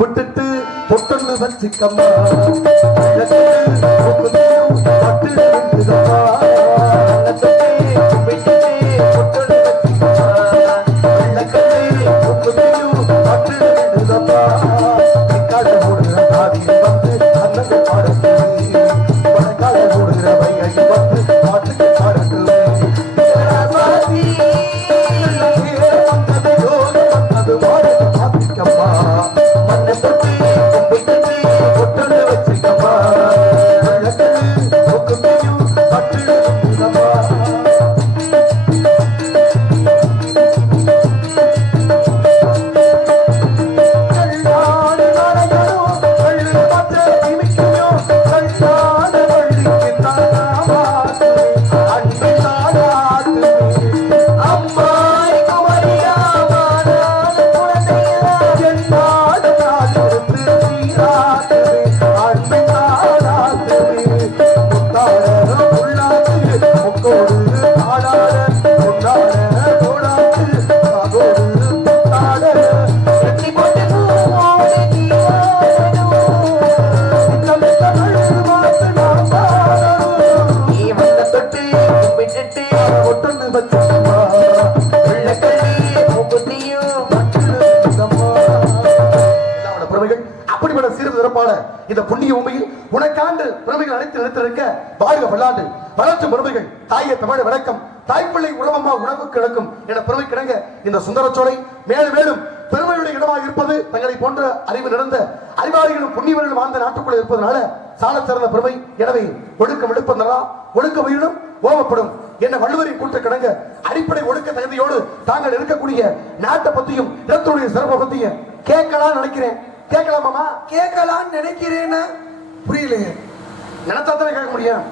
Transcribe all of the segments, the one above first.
விட்டுட்டு பொட்டொன்னு வச்சுக்கம்மா இந்த புண்ணிய உண்மையில் உனக்காண்டு பெருமைகள் அனைத்து நினைத்திருக்க வாழ்க பல்லாண்டு வளர்ச்சி பெருமைகள் தாய தமிழ் வணக்கம் தாய்ப்பிள்ளை உறவமா உணவு கிடக்கும் என பெருமை கிடங்க இந்த சுந்தரச்சோலை மேலும் மேலும் பெருமையுடைய இடமாக இருப்பது தங்களை போன்ற அறிவு நடந்த அறிவாளிகளும் புண்ணியவர்களும் வாழ்ந்த நாட்டுக்குள்ள இருப்பதனால சால சிறந்த பெருமை. எனவே ஒழுக்கம் எடுப்பதா ஒழுக்க உயிரினும் ஓமப்படும் என்ன வள்ளுவரின் கூட்ட கிடங்க அடிப்படை ஒழுக்க தகுதியோடு தாங்கள் இருக்கக்கூடிய நாட்டை பத்தியும் இடத்துடைய சிறப்பை பத்தியும் கேட்கலாம் நினைக்கிறேன். கேட்கலாமா? கேட்கலான்னு நினைக்கிறேன்னு புரியலையே. நினைச்சாத்தானே கேட்க முடியும்.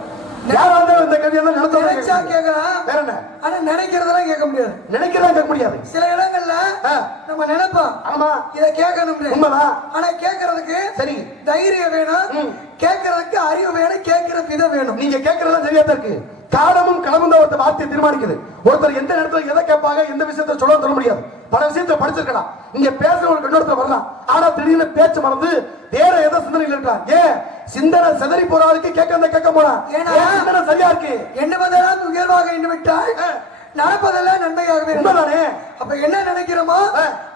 யாராவது இந்த கேள்வி நினைச்சா கேட்கலாம். வேற என்ன? ஆனா நினைக்கிறதெல்லாம் கேட்க முடியாது. நினைக்கிறதா கேட்க முடியாது. சில இடங்கள்ல நம்ம நினைப்போம். ஆமா இத கேட்கணும். உண்மைதான். ஆனா கேட்கறதுக்கு சரி தைரியம் வேணும். கேட்கறதுக்கு அறிவு வேணும். கேட்கிற விதம் வேணும். நீங்க கேட்கறதெல்லாம் சரியா தான் இருக்கு. காலமும் களமும் தான் வார்த்தையை தீர்மானிக்குது. ஒருத்தர் எந்த நேரத்துல எதை கேட்பாங்க எந்த விஷயத்த சொல்ல முடியாது. பல விஷயத்தை படிச்சிருக்கலாம். இங்க பேசுற ஒரு கண்ணோட்டத்துல வரலாம். ஆனா திடீர்னு பேச்சு மறந்து வேற ஏதோ சிந்தனையில் இருக்கலாம். ஏன் சிந்தனை சிதறி போற ஆளுக்கு கேட்க போறான். சிந்தனை சரியா இருக்கு. என்ன பதிலாக உயர்வாக எண்ணி விட்டால் நடப்பதெல்லாம் நன்மையாகவே உண்மைதானே. அப்ப என்ன நினைக்கிறோமோ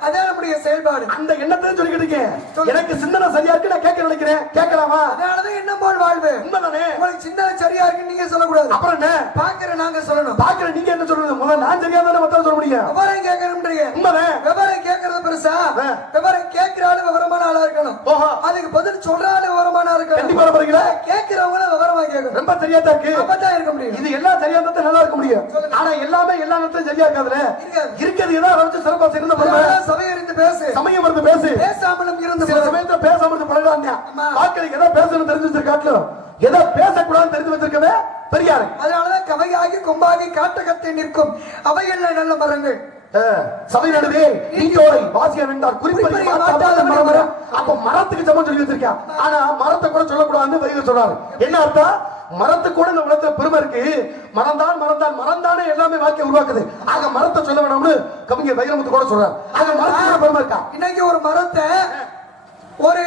அதான் நம்முடைய செயல்பாடு. அந்த எண்ணத்தை சொல்லிக்கிட்டு இருக்கேன். எனக்கு சிந்தனை சரியா இருக்கு நான் கேட்க நினைக்கிறேன். கேட்கலாமா? அதனாலதான் எண்ணம் போல் வாழ்வு. உண்மைதானே. உங்களுக்கு சிந்தனை சரியா இருக்குன்னு நீங்க சொல்லக்கூடாது. அப்புறம் என்ன பாக்குற நாங்க சொல்லணும். பாக்குற நீங்க என்ன சொல்லணும்? முதல்ல நான் சரியா தானே மத்தவங்க சொல்ல முடியும். விவரம் கேட்கணும்ன்றீங்க. உண்மைதானே. விவரம் கேட்கறது பெருசா? விவரம் கேட்கிற ஆளு விவரமான ஆளா இருக்கணும். அதுக்கு பதில் சொல்ற ஆளு விவரமான இருக்கணும். கண்டிப்பா பாருங்களா. கேட்கிறவங்கள விவரமா கேட்கணும். ரொம்ப சரியா தான் இருக்கு. அப்பதான் இருக்க முடியும். இது எல்லாம் சரியா தான் நல்லா இருக்க முடியும். ஆனா எல்லாமே எல்லா நேரத்திலும் சரியா இருக்காதுல. இருக்கிறது ஏதோ வச்சு சிறப்பா சிறந்த சமயம் பேசு. சமயம் இருந்து பேசு. பேசாமலும் இருந்து சில சமயத்துல பேசாம இருந்து பழகாங்க. வாக்களுக்கு ஏதோ பேசணும் தெரிஞ்சு வச்சிருக்காட்டும் ஏதோ பேசக்கூடாது தெரிஞ்சு வச்சிருக்கவே பெரியாரு. அதனாலதான் கவையாகி கொம்பாகி காட்டகத்தை நிற்கும் அவையல்ல நல்ல மரங்கள். சபை நடுவே நீங்கோரை வாசியா நின்றார் குறிப்பறிய மாட்டாத மரம். அப்ப மரத்துக்கு சமம் சொல்லி வச்சிருக்கான். ஆனா மரத்தை கூட சொல்லக்கூடாதுன்னு வைகர் சொல்றாரு. என்ன அர்த்தம்? மரத்துக்கு கூட இந்த உலகத்துல பெருமை இருக்கு. மரம்தானே எல்லாமே வாக்கிய உருவாக்குது. ஆக மரத்தை சொல்ல வேணும்னு கவிஞர் வைரமுத்து கூட சொல்றாரு. ஆக மரத்துக்கு பெருமை இருக்கா? இன்னைக்கு ஒரு மரத்தை ஒரு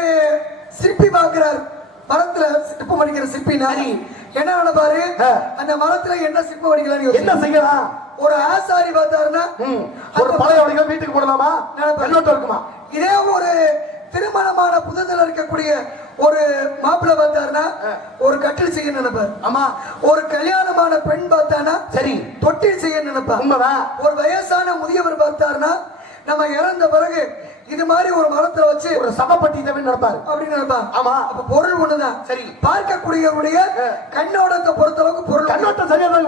சிற்பி பாக்குறாரு. மரத்துல சிற்பம் அடிக்கிற சிற்பி நாரி என்ன நினைப்பாரு? அந்த மரத்துல என்ன சிற்பம் அடிக்கலாம் என்ன செய்யலாம்? ஒரு ஆசாரி பார்த்தாருன்னா ஒரு பழைய வடிகள் வீட்டுக்கு போடலாமா? கண்ணோட்டம் இருக்குமா? இதே ஒரு திருமணமான புதுதில் இருக்கக்கூடிய ஒரு மாப்பிள்ளை பார்த்தாருன்னா ஒரு கட்டில் செய்ய நினைப்பார். ஆமா. ஒரு கல்யாணமான பெண் பார்த்தானா சரி தொட்டில் செய்ய நினைப்பார். உண்மைதான். ஒரு வயசான முதியவர் பார்த்தாருன்னா நம்ம இறந்த பிறகு இது மாதிரி ஒரு மரத்துல வச்சு ஒரு சமப்பட்டி நடப்பாரு அப்படின்னு நினைப்பாங்க. ஆமா. அப்ப பொருள் ஒண்ணுதான். சரி பார்க்கக்கூடியவருடைய கண்ணோட்டத்தை பொறுத்த அளவுக்கு பொருள் கண்ணோட்டம் சரியா தான்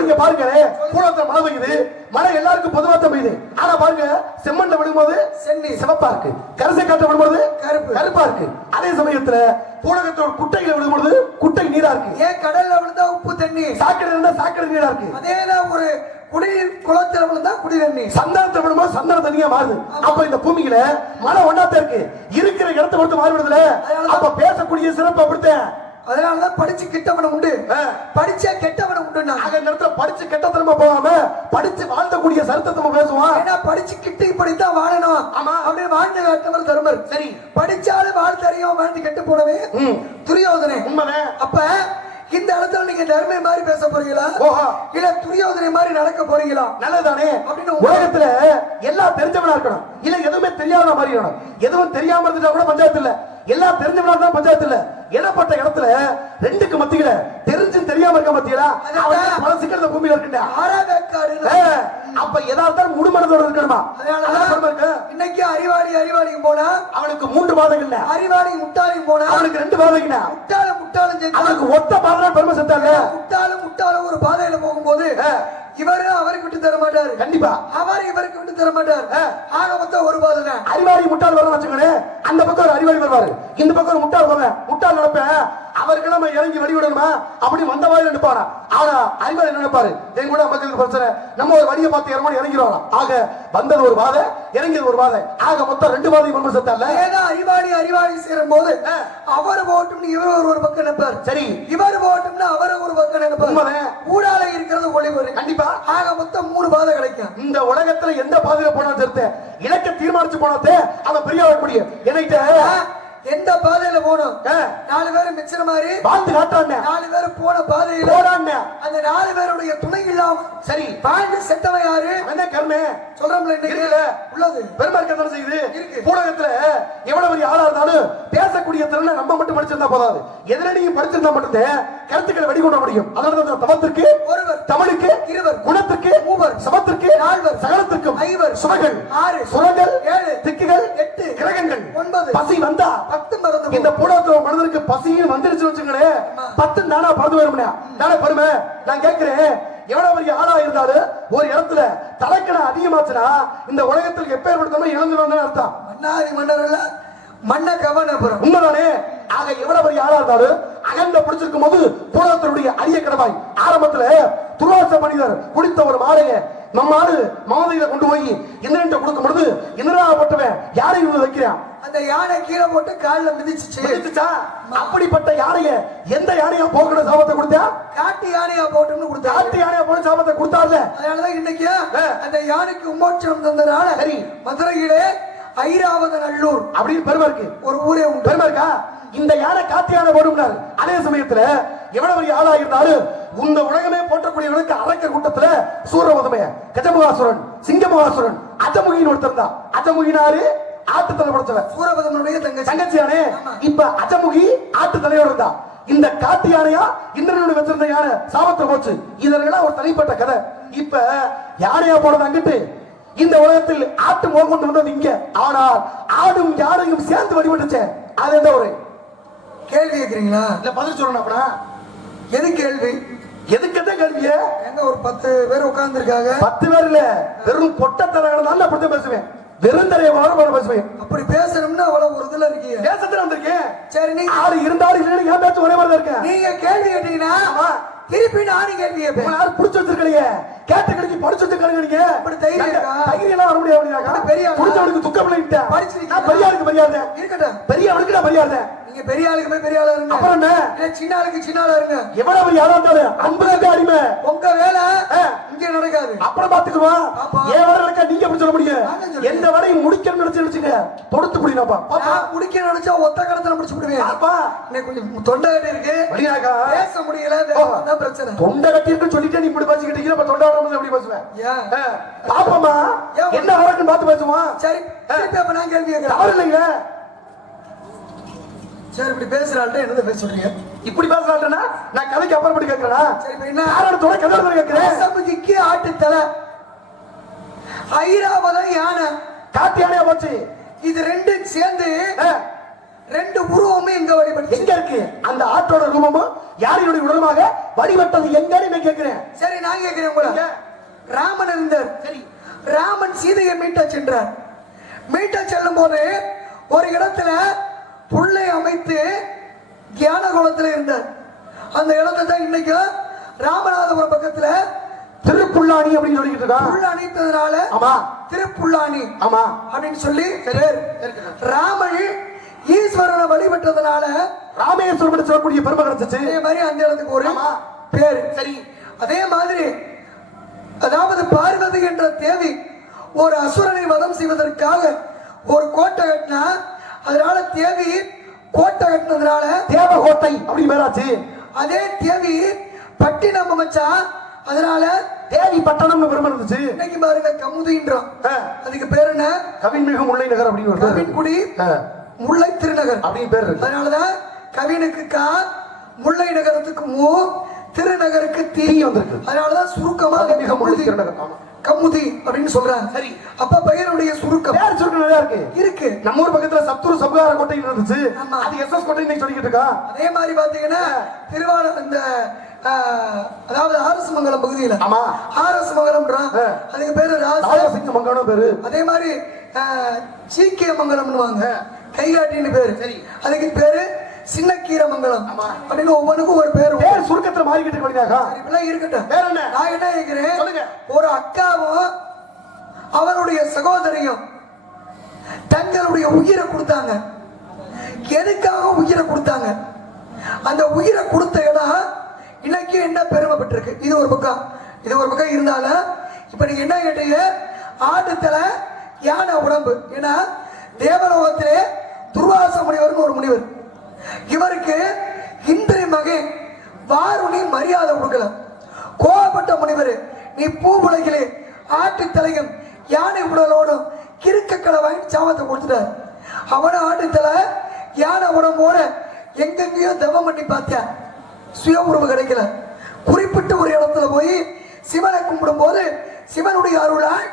நீங்க பாருங்க. பூலத்துல மழை பெய்யுது. மழை எல்லாருக்கும் பொதுவா தான் பெய்யுது. ஆனா பாருங்க செம்மண்ல விடும்போது சென்னி சிவப்பா இருக்கு. கரிசை காட்ட விடும்போது கருப்பா இருக்கு. அதே சமயத்துல பூலகத்தோட குட்டையில விடும்போது குட்டை நீரா இருக்கு. ஏன் கடல்ல விழுந்தா உப்பு தண்ணி, சாக்கடை இருந்தா சாக்கடை நீரா இருக்கு. அதேதான் ஒரு குடிநீர் குளத்துல விழுந்தா குடி தண்ணி, சந்தனத்தை விடும்போது சந்தன தண்ணியா மாறுது. அப்ப இந்த பூமியில மழை ஒன்னாத்தான் இருக்கு. இருக்கிற இடத்தை மட்டும் மாறுபடுதுல. அப்ப பேசக்கூடிய சிறப்பு அப்படித்தான் அதனாலதான் படிச்சு கெட்டவனும் உண்டு, படிச்சா கெட்டவனும் உண்டு. ஆக இந்த இடத்துல படிச்சு கெட்டத்தனமா போகாம படிச்சு வாழ்த்தக்கூடிய சரித்திரத்தை பேசுவான். ஏன்னா படிச்சு கிட்டு இப்படித்தான் வாழணும். ஆமா. அப்படின்னு வாழ்ந்து காட்டவர் தருமர். சரி, படிச்சாலும் வாழ் தெரியும், வாழ்ந்து கெட்டு போனவே துரியோதனை. உண்மைதான். அப்ப இந்த இடத்துல நீங்க தர்மை மாதிரி பேச போறீங்களா, ஓஹோ, இல்ல துரியோதனை மாதிரி நடக்க போறீங்களா? நல்லதானே. அப்படின்னு உலகத்துல எல்லாம் தெரிஞ்சவனா இருக்கணும், இல்ல எதுவுமே தெரியாத மாதிரி இருக்கணும். எதுவும் தெரியாம இருந்துட்டா கூட பஞ்சாயத்து இல்ல, எல்லாம் தெரிஞ்சவனா தான் பஞ்சாயத்து இல்ல. இடப்பட்ட இடத்துல ரெண்டுக்கு மத்தியில தெரிஞ்சும் தெரியாம இருக்க மத்தியில பல சிக்கிறத பூமியில இருக்குண்டா. அப்ப எதார்த்தம் முழுமனதோட இருக்கணுமா? இன்னைக்கு அறிவாளி அறிவாளியும் போனா அவனுக்கு 3 பாதங்கள் இல்ல, அறிவாளி முட்டாளையும் போனா அவனுக்கு 2 பாதங்கள். முட்டாளும் அவனுக்கு ஒத்த பாதை பெருமை செத்தாங்க. முட்டாளும் ஒரு பாதையில போகும்போது இவரு அவருக்கு விட்டு தர மாட்டாரு, கண்டிப்பா அவர் இவருக்கு விட்டு தர மாட்டார். ஆக மொத்தம் ஒரு பாதை. அறிவாளி முட்டாள் வர வச்சுக்கோங்க, அந்த பக்கம் ஒரு அறிவாளி வருவாரு, இந்த பக்கம் ஒரு முட்டாள் வருவேன். முட்டாள் நடப்பேன் அவருக்கு நம்ம இறங்கி வழிவிடணுமா அப்படி வந்த வாயில நிற்பாரா. ஆனா அறிவாளி நினைப்பாரு, என் கூட மக்களுக்கு பிரச்சனை, நம்ம ஒரு வழியை பார்த்து இறங்கிடுவாராம். ஆக வந்தது ஒரு பாதை, இறங்கியது ஒரு பாதை. ஆக மொத்தம் 2 பாதையும் பெருமை செத்தால. ஏன்னா அறிவாளி சேரும் போது அவர் போட்டும் இவர் ஒரு பக்கம் நிற்பார். சரி, இவர் போட்டும் அவர் ஒரு பக்கம் நிற்பார். ஊடால இருக்கிறது ஒளிவரு. கண்டிப்பா. ஆக மொத்தம் 3 பாதை கிடைக்கும். இந்த உலகத்துல எந்த பாதையில போனாலும் சரி, இலக்க தீர்மானிச்சு போனாதே அவன் பெரிய வரக்கூடிய. என்னைட்ட எந்த பாதையில போனோம், 4 பேரும் மிச்சற மாதிரி வாழ்ந்து காட்டானே. 4 பேர் போன பாதையில போறானே, அந்த 4 பேருடைய துணை இல்லாம சரி பாண்டு செத்தவன் யாரு? என்ன கர்மே சொல்றோம்ல, இன்னைக்கு உள்ளது பெருமை இருக்கதான செய்யுது. ஊடகத்துல எவ்வளவு பெரிய ஆளா இருந்தாலும் பேசக்கூடிய திறனை நம்ம மட்டும் படிச்சிருந்தா போதாது, எதிரடியும் படிச்சிருந்தா மட்டும்தான் கருத்துக்களை வெளிக்கொள்ள முடியும். அதனால தமத்திற்கு ஒருவர், தமிழுக்கு இருவர், குணத்திற்கு மூவர், சமத்திற்கு நால்வர், சகலத்திற்கும் ஐவர், சுவைகள் 6, சுரங்கள் 7, திக்குகள் 8, கிரகங்கள் 9, பசி வந்தா 10 மறந்து. இந்த பூலோகத்துல மனிதனுக்கு பசியும் வந்துருச்சு வச்சுங்களே, 10 நானா பறந்து வரும்னா நானே பெருமை. நான் கேட்கிறேன், எவ்வளவு பெரிய ஆளா இருந்தாலும் ஒரு இடத்துல தலைக்கணம் அதிகமாச்சுன்னா இந்த உலகத்தில் எப்பேற்படுத்தணும் இழந்துடும் அர்த்தம். மன்னாரி மன்னர்ல மண்ண கவனம் உண்மைதானே. ஆக எவ்வளவு பெரிய ஆளா இருந்தாலும் அகண்ட பிடிச்சிருக்கும் போது பூலோகத்தினுடைய அரிய கடவாய் ஆரம்பத்துல துர்வாச மனிதர் குடித்த ஒரு மாலைய நம்ம ஆளு மமதையில கொண்டு போய் இந்திரன் கொடுக்கும் பொழுது இந்திராப்பட்டவன் யாரை வைக்கிறான், அந்த யானை கீழே போட்டு காலில் மிதிச்சுச்சா. அப்படிப்பட்ட யானைய எந்த யானையா போகணும் சாபத்தை கொடுத்தா? காட்டு யானையா போட்டுன்னு கொடுத்தா. காட்டு யானையா போட்டு சாபத்தை கொடுத்தாருல. அதனாலதான் இன்னைக்கு அந்த யானைக்கு உமோட்சம் தந்ததுனால சரி மதுரையிலே ஐராவத நல்லூர் அப்படின்னு பெருமை இருக்கு, ஒரு ஊரே உண்டு. பெருமை இருக்கா? இந்த யானை காட்டு யானை போடும்னாரு. அதே சமயத்துல எவ்வளவு பெரிய ஆளா இருந்தாலும் இந்த உலகமே போற்றக்கூடியவனுக்கு அரக்க கூட்டத்துல சூரவதமைய கஜமுகாசுரன், சிங்கமுகாசுரன், அஜமுகின்னு ஒருத்தர் தான். அஜமுகினாரு ஆட்டு தலை படைச்சவன், சூரபதமனுடைய தங்கச்சியானே. இப்ப அஜமுகி ஆட்டு தலையோட இருந்தா. இந்த காட்டு யானையா இந்திரனுடைய வச்சிருந்த யானை சாபத்துல போச்சு. இதெல்லாம் ஒரு தனிப்பட்ட கதை. இப்ப யானையா போனது அங்கிட்டு, இந்த உலகத்தில் ஆட்டு மோகம் கொண்டு வந்தது இங்க. ஆனால் ஆடும் யானையும் சேர்ந்து வழிபட்டுச்சே, அது எந்த ஒரு கேள்வி கேட்கிறீங்களா? இல்ல பதில் சொல்லணும். அப்பனா எது கேள்வி? எதுக்கெட்ட கேள்வியே? எங்க ஒரு 10 பேர் உட்கார்ந்து இருக்காங்க. 10 பேர் இல்ல, வெறும் பொட்ட தலைகளை தான் அப்படி பேசுவேன், வெறும் தலையை பேசுவேன். அப்படி பேசணும்னா அவ்வளவு ஒரு இதுல இருக்கீங்க. பேசத்துல வந்திருக்கேன். சரி, நீங்க ஆறு இருந்தாலும் இல்லைன்னு என் பேச்சு ஒரே மாதிரி தான் இருக்கேன். நீங்க கேள்வி கேட்டீங்கன்னா திருப்பி நானும் கேள்வி கேட்பேன். யாரும் புடிச்சு வச்சிருக்கீங்க, கேட்ட கடைக்கு படிச்சு வச்சிருக்காங்க. நீங்க அப்படி தைரியம் எல்லாம் வர முடியாது. பெரிய புடிச்சவனுக்கு துக்கம் பண்ணிட்டேன். படிச்சிருக்கீங்க. பெரியாருக்கு மரியாதை இருக்கட்டும், பெரியவனுக்கு நான் மரியாதை. நீங்க பெரிய ஆளுக்கு போய் பெரிய ஆளா இருங்க. அப்புறம் என்ன, இல்ல சின்ன ஆளுக்கு சின்ன ஆளா இருங்க. எவ்வளவு பெரிய ஆளா இருந்தாலும் அன்புக்கு அடிமை. உங்க வேலை இங்க நடக்காது. அப்புறம் பாத்துக்குவோம். ஏன் வேலை நடக்க நீங்க எப்படி சொல்ல முடியும்? எந்த வேலையும் முடிக்கணும்னு நினைச்சுங்க தொடுத்து புடினப்பா. முடிக்க நினைச்சா ஒத்த கடத்துல முடிச்சு விடுவேன். அப்பா இன்னைக்கு கொஞ்சம் தொண்டை கட்டி இருக்கு, பேச முடியல, அதான் பிரச்சனை. தொண்டை கட்டி இருக்குன்னு சொல்லிட்டு நீ இப்படி பேசிக்கிட்டீங்க, அப்ப தொண்டை வராம எப்படி பேசுவேன்? பாப்பமா என்ன வரக்குன்னு பார்த்து பேசுவோம். சரி, அப்ப நான் கேள்வி கேட்கிறேன் இல்லைங்க. சரி, இப்படி பேசுறாள்கிட்ட என்னதை பேச சொல்றீங்க? இப்படி பேசுறாள்னா நான் கதைக்கு அப்புறம் படி கேட்கிறேன். சரி, இப்ப என்ன ஆரோட கதை கேட்கிறேன். சமூகிக்கு ஆட்டு தலை, ஐராவத யானை, காட்டு யானையா போச்சு. இது ரெண்டும் சேர்ந்து 2 உருவமும் எங்க வழிபட்டு எங்க இருக்கு? அந்த ஆட்டோட ரூபமும் யாரையுடைய உடலுமாக வழிபட்டது எங்கன்னு நான் கேட்கிறேன். சரி, நான் கேட்கிறேன் உங்களை. ராமன் இருந்தார். சரி, ராமன் சீதையை மீட்ட சென்றார். மீட்ட செல்லும் போது ஒரு இடத்துல புள்ளை அமைத்து தியான கோலத்துல இருந்தார். அந்த இடத்துல தான் இன்னைக்கு ராமநாதபுரம் பக்கத்துல திருப்புல்லானி அப்படின்னு சொல்லிட்டு இருக்கான். புள்ளணித்ததுனால ஆமா திருப்புல்லானி ஆமா அப்படின்னு சொல்லி ராமன் ஈஸ்வரனை வழிபட்டு பெற்றதுனால ராமேஸ்வரம் என்று சொல்லக்கூடிய பெருமை கிடைச்சிச்சு. அதே மாதிரி அந்த இடத்துக்கு ஒரு பேரு. சரி, அதே மாதிரி அதாவது பார்வதி என்ற தேவி ஒரு அசுரனை வதம் செய்வதற்காக ஒரு கோட்டை கட்டினா, அதனால தேவி கோட்டை கட்டினதுனால தேவகோட்டை அப்படின்னு பேராச்சு. அதே தேவி பட்டினம் அமைச்சா, அதனால தேவி பட்டணம்னு பெருமை இருந்துச்சு. இன்னைக்கு பாருங்க கமுதின்றோம். அதுக்கு பேர் என்ன? கவின்மிகு முல்லை நகர் அப்படின்னு ஒரு கவின்குடி முல்லை திருநகர் அப்படின்னு பேர் இருக்கு. அதனாலதான் கவினுக்கு கா, முல்லை நகரத்துக்கு மூ, திருநகருக்கு தீ வந்திருக்கு. அதனாலதான் சுருக்கமா கமுதி அப்படின்னு சொல்றாங்க. சரி, அப்ப பெயருடைய சுருக்கம் பேர் சுருக்கம் நல்லா இருக்கு. இருக்கு. நம்ம ஊர் பக்கத்துல சத்துரு சபகார கோட்டை இருந்துச்சு. அது எஸ்எஸ் கோட்டை இன்னைக்கு சொல்லிக்கிட்டு இருக்கா. அதே மாதிரி பாத்தீங்கன்னா திருவாரூர் இந்த அதாவது ஆர்எஸ் மங்கலம் பகுதியில, ஆமா ஆர்எஸ் மங்கலம்ன்றான், அதுக்கு பேரு ராஜசிங்க மங்கலம் பேரு. அதே மாதிரி சீக்கிய மங்கலம்னுவாங்க, கைகாட்டின்னு பேரு. சரி, அதுக்கு பேரு சின்ன கீரமங்கலம் அப்படின்னு ஒவ்வொன்றுக்கும் ஒரு பேர் சுருக்கத்துல மாறிக்கிட்டு இருக்கட்டும். வேற என்ன நான் என்ன கேட்கிறேன், ஒரு அக்காவும் அவருடைய சகோதரியும் தங்களுடைய உயிரை கொடுத்தாங்க. எதுக்காக உயிரை கொடுத்தாங்க? அந்த உயிரை கொடுத்த இடம் இன்னைக்கு என்ன பெருமை பெற்றிருக்கு. இது ஒரு பக்கம் இருந்தாலும் இப்ப நீங்க என்ன கேட்டீங்க, ஆட்டுத்தலை யானை உடம்பு. ஏன்னா தேவலோகத்திலே துர்வாச முனிவர்னு ஒரு முனிவர், இவருக்கு இன்றைய மகன் வாருணி மரியாதை கொடுக்கல. கோபப்பட்ட முனிவர், நீ பூவுலகிலே ஆட்டு தலையும் யானை உடலோடும் கிறுக்கக்கடை வாங்கி சாபத்தை கொடுத்துட்டார். அவன ஆட்டுத்தலை யானை உடம்போட எங்கெங்கயோ தவம் பண்ணி பார்த்தியா, சுய உருவு கிடைக்கல. குறிப்பிட்ட ஒரு இடத்துல போய் சிவனை கும்பிடும் போது சிவனுடைய அருளால்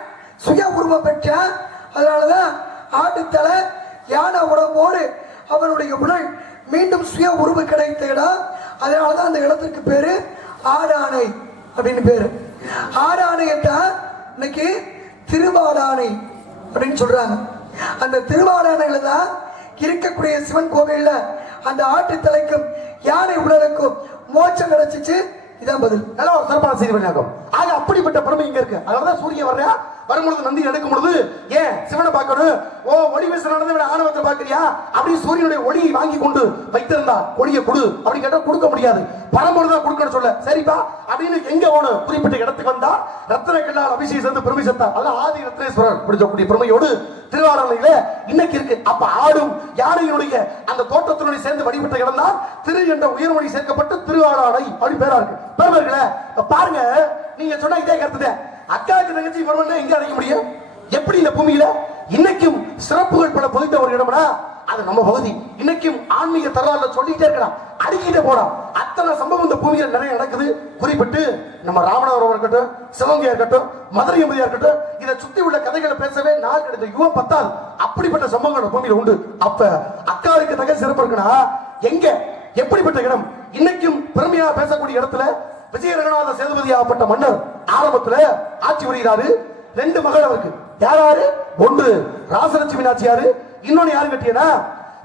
சுய உருவம் பெற்ற. அதனாலதான் ஆட்டுத்தலை யானை உடம்போடு அவனுடைய உடல் மீண்டும் சுய உருவு கிடைத்த இடம். அதனாலதான் அந்த இடத்துக்கு பேரு ஆடானை அப்படின்னு பேரு. ஆடானையத்தான் இன்னைக்கு திருவாடானை அப்படின்னு சொல்றாங்க. அந்த திருவாடானையில தான் இருக்கக்கூடிய சிவன் கோவில்ல அந்த ஆட்டு தலைக்கும் யானை உடலுக்கும் மோட்சம் கிடைச்சிச்சு. இதான் பதில். நல்ல ஒரு சிறப்பான செய்தி பண்ணியாகும். ஆக அப்படிப்பட்ட பெருமை இங்க இருக்கு. அதனாலதான் சூரியன் வர்றா வரும்பொழுது நந்தி எடுக்கும் பொழுது ஏன் சிவனை பார்க்கணும், ஓ ஒளி வீசனானது ஆணவத்தை பாக்குறியா அப்படின்னு சூரியனுடைய ஒளியை வாங்கி கொண்டு வைத்திருந்தா ஒளியை கொடு அப்படின்னு கேட்டா கொடுக்க முடியாது, பரம்பொழுதுதான் கொடுக்கணும் சொல்ல. சரிப்பா அப்படின்னு எங்க போகணும், குறிப்பிட்ட இடத்துக்கு வந்தா ரத்ன கல்லால் அபிஷேகம் செய்து பெருமை சேர்த்தா, அதான் ஆதி ரத்னேஸ்வரர் பிடிச்சக்கூடிய பெருமையோடு திருவாரூரில இன்னைக்கு இருக்கு. அப்ப ஆடும் யானையினுடைய அந்த தோட்டத்தினுடைய சேர்ந்து வழிபட்ட இடம் தான் திரு என்ற உயர்மொழி சேர்க்கப்பட்டு திருவாடானை அப்படி பேரா இருக்கு. பெருமைகள பாருங்க, நீங்க சொன்ன இதே கருத்து அக்காவுக்கு தங்கச்சி பெருமை எங்க அடைக்க முடியும்? எப்படி இந்த பூமியில இன்னைக்கும் சிறப்புகள் பல பொதித்த ஒரு இடம்னா அது நம்ம பகுதி. இன்னைக்கும் ஆன்மீக தரலாறுல சொல்லிட்டே இருக்கலாம், அடிக்கிட்டே போலாம். அத்தனை சம்பவம் இந்த பூமியில நிறைய நடக்குது. குறிப்பிட்டு நம்ம ராமநாதபுரம் இருக்கட்டும், சிவகங்கையா இருக்கட்டும், மதுரை எம்பதியா இருக்கட்டும், இதை சுத்தி உள்ள கதைகளை பேசவே நாள் கிடைத்த யுவம் பத்தாது. அப்படிப்பட்ட சம்பவங்கள் பூமியில உண்டு. அப்ப அக்காவுக்கு தங்க சிறப்பு இருக்குன்னா எங்க எப்படிப்பட்ட இடம்? இன்னைக்கும் பெருமையா பேசக்கூடிய இடத்துல விஜய ரங்கநாத சேதுபதி ஆகப்பட்ட மன்னர் ஆரம்பத்துல ஆட்சி புரிகிறாரு. 2 மகள் அவருக்கு. யாராரு? ஒன்று ராசலட்சுமி நாச்சியாரு, இன்னொன்னு யாரு கட்டியனா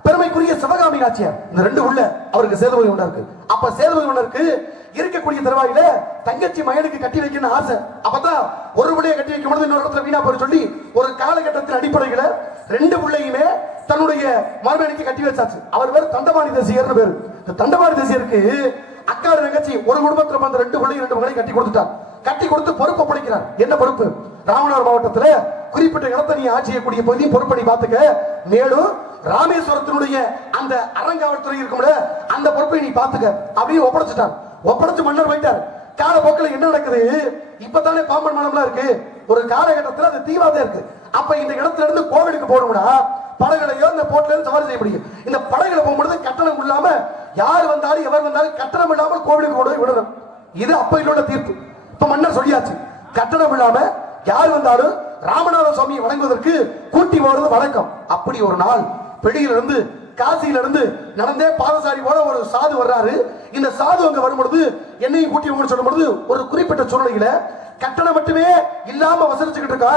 பெருமைக்குரிய சிவகாமி நாச்சியார். இந்த 2 உள்ள அவருக்கு சேதுபதி மன்னருக்கு. அப்ப சேதுபதி மன்னருக்கு இருக்கக்கூடிய தருவாயில தங்கச்சி மகனுக்கு கட்டி வைக்கணும்னு ஆசை. அப்பதான் ஒரு பிள்ளைய கட்டி வைக்கும் பொழுது இன்னொரு இடத்துல வீணா போய் சொல்லி ஒரு காலகட்டத்தின் அடிப்படையில 2 பிள்ளையுமே தன்னுடைய மருமகனுக்கு கட்டி வச்சாச்சு. அவர் பேர் தண்டபாணி தேசியர்னு பேரு. இந்த தண்டபாணி தேசியருக்கு அக்காடு தங்கச்சி ஒரு குடும்பத்துல வந்த 2 பிள்ளையும் 2 மகளையும் கட்டி கொடுத்துட்டார். கட்டி கொடுத்து பொறுப்பு படைக்கிறார். என்ன பொறுப்பு? ராமநாதபுரம் மாவட்டத்துல குறிப்பிட்ட இடத்தை நீ ஆட்சி செய்யக்கூடிய பகுதி பொறுப்பணி பார்த்துக்க, மேலும் ராமேஸ்வரத்தினுடைய அந்த அறங்காவல்துறை இருக்கும்ல அந்த பொறுப்பை நீ பார்த்துக்க அப்படின்னு ஒப்படைச்சிட்டார். ஒப்படைச்சு மன்னர் போயிட்டார். காலப்போக்கில் என்ன நடக்குது? இப்பதானே பாம்பன் மனம்லாம் இருக்கு. ஒரு காலகட்டத்தில் அது தீவாதே இருக்கு. அப்ப இந்த இடத்துல இருந்து கோவிலுக்கு போகணும்னா படகுலையோ இந்த போட்ல இருந்து சவாரி செய்ய முடியும். இந்த படகுல போகும்போது கட்டணம் இல்லாம யார் வந்தாலும் எவர் வந்தாலும் கட்டணம் இல்லாமல் கோவிலுக்கு கொண்டு போய் விடணும். இது அப்ப உள்ள தீர்ப்பு. இப்ப மன்னர் சொல்லியாச்சு, கட்டணம் இல்லாம யார் வந்தாலும் ராமநாத சுவாமியை வணங்குவதற்கு கூட்டி போறது வழக்கம். அப்படி ஒரு நாள் பெடியில இருந்து காசியில இருந்து நடந்தே பாதசாரி போல ஒரு சாது வர்றாரு. இந்த சாது அங்க வரும்பொழுது என்னையும் கூட்டி சொல்லும் பொழுது ஒரு குறிப்பிட்ட சூழ்நிலையில கட்டணம் மட்டுமே இல்லாம வசதிச்சுக்கிட்டு இருக்கா.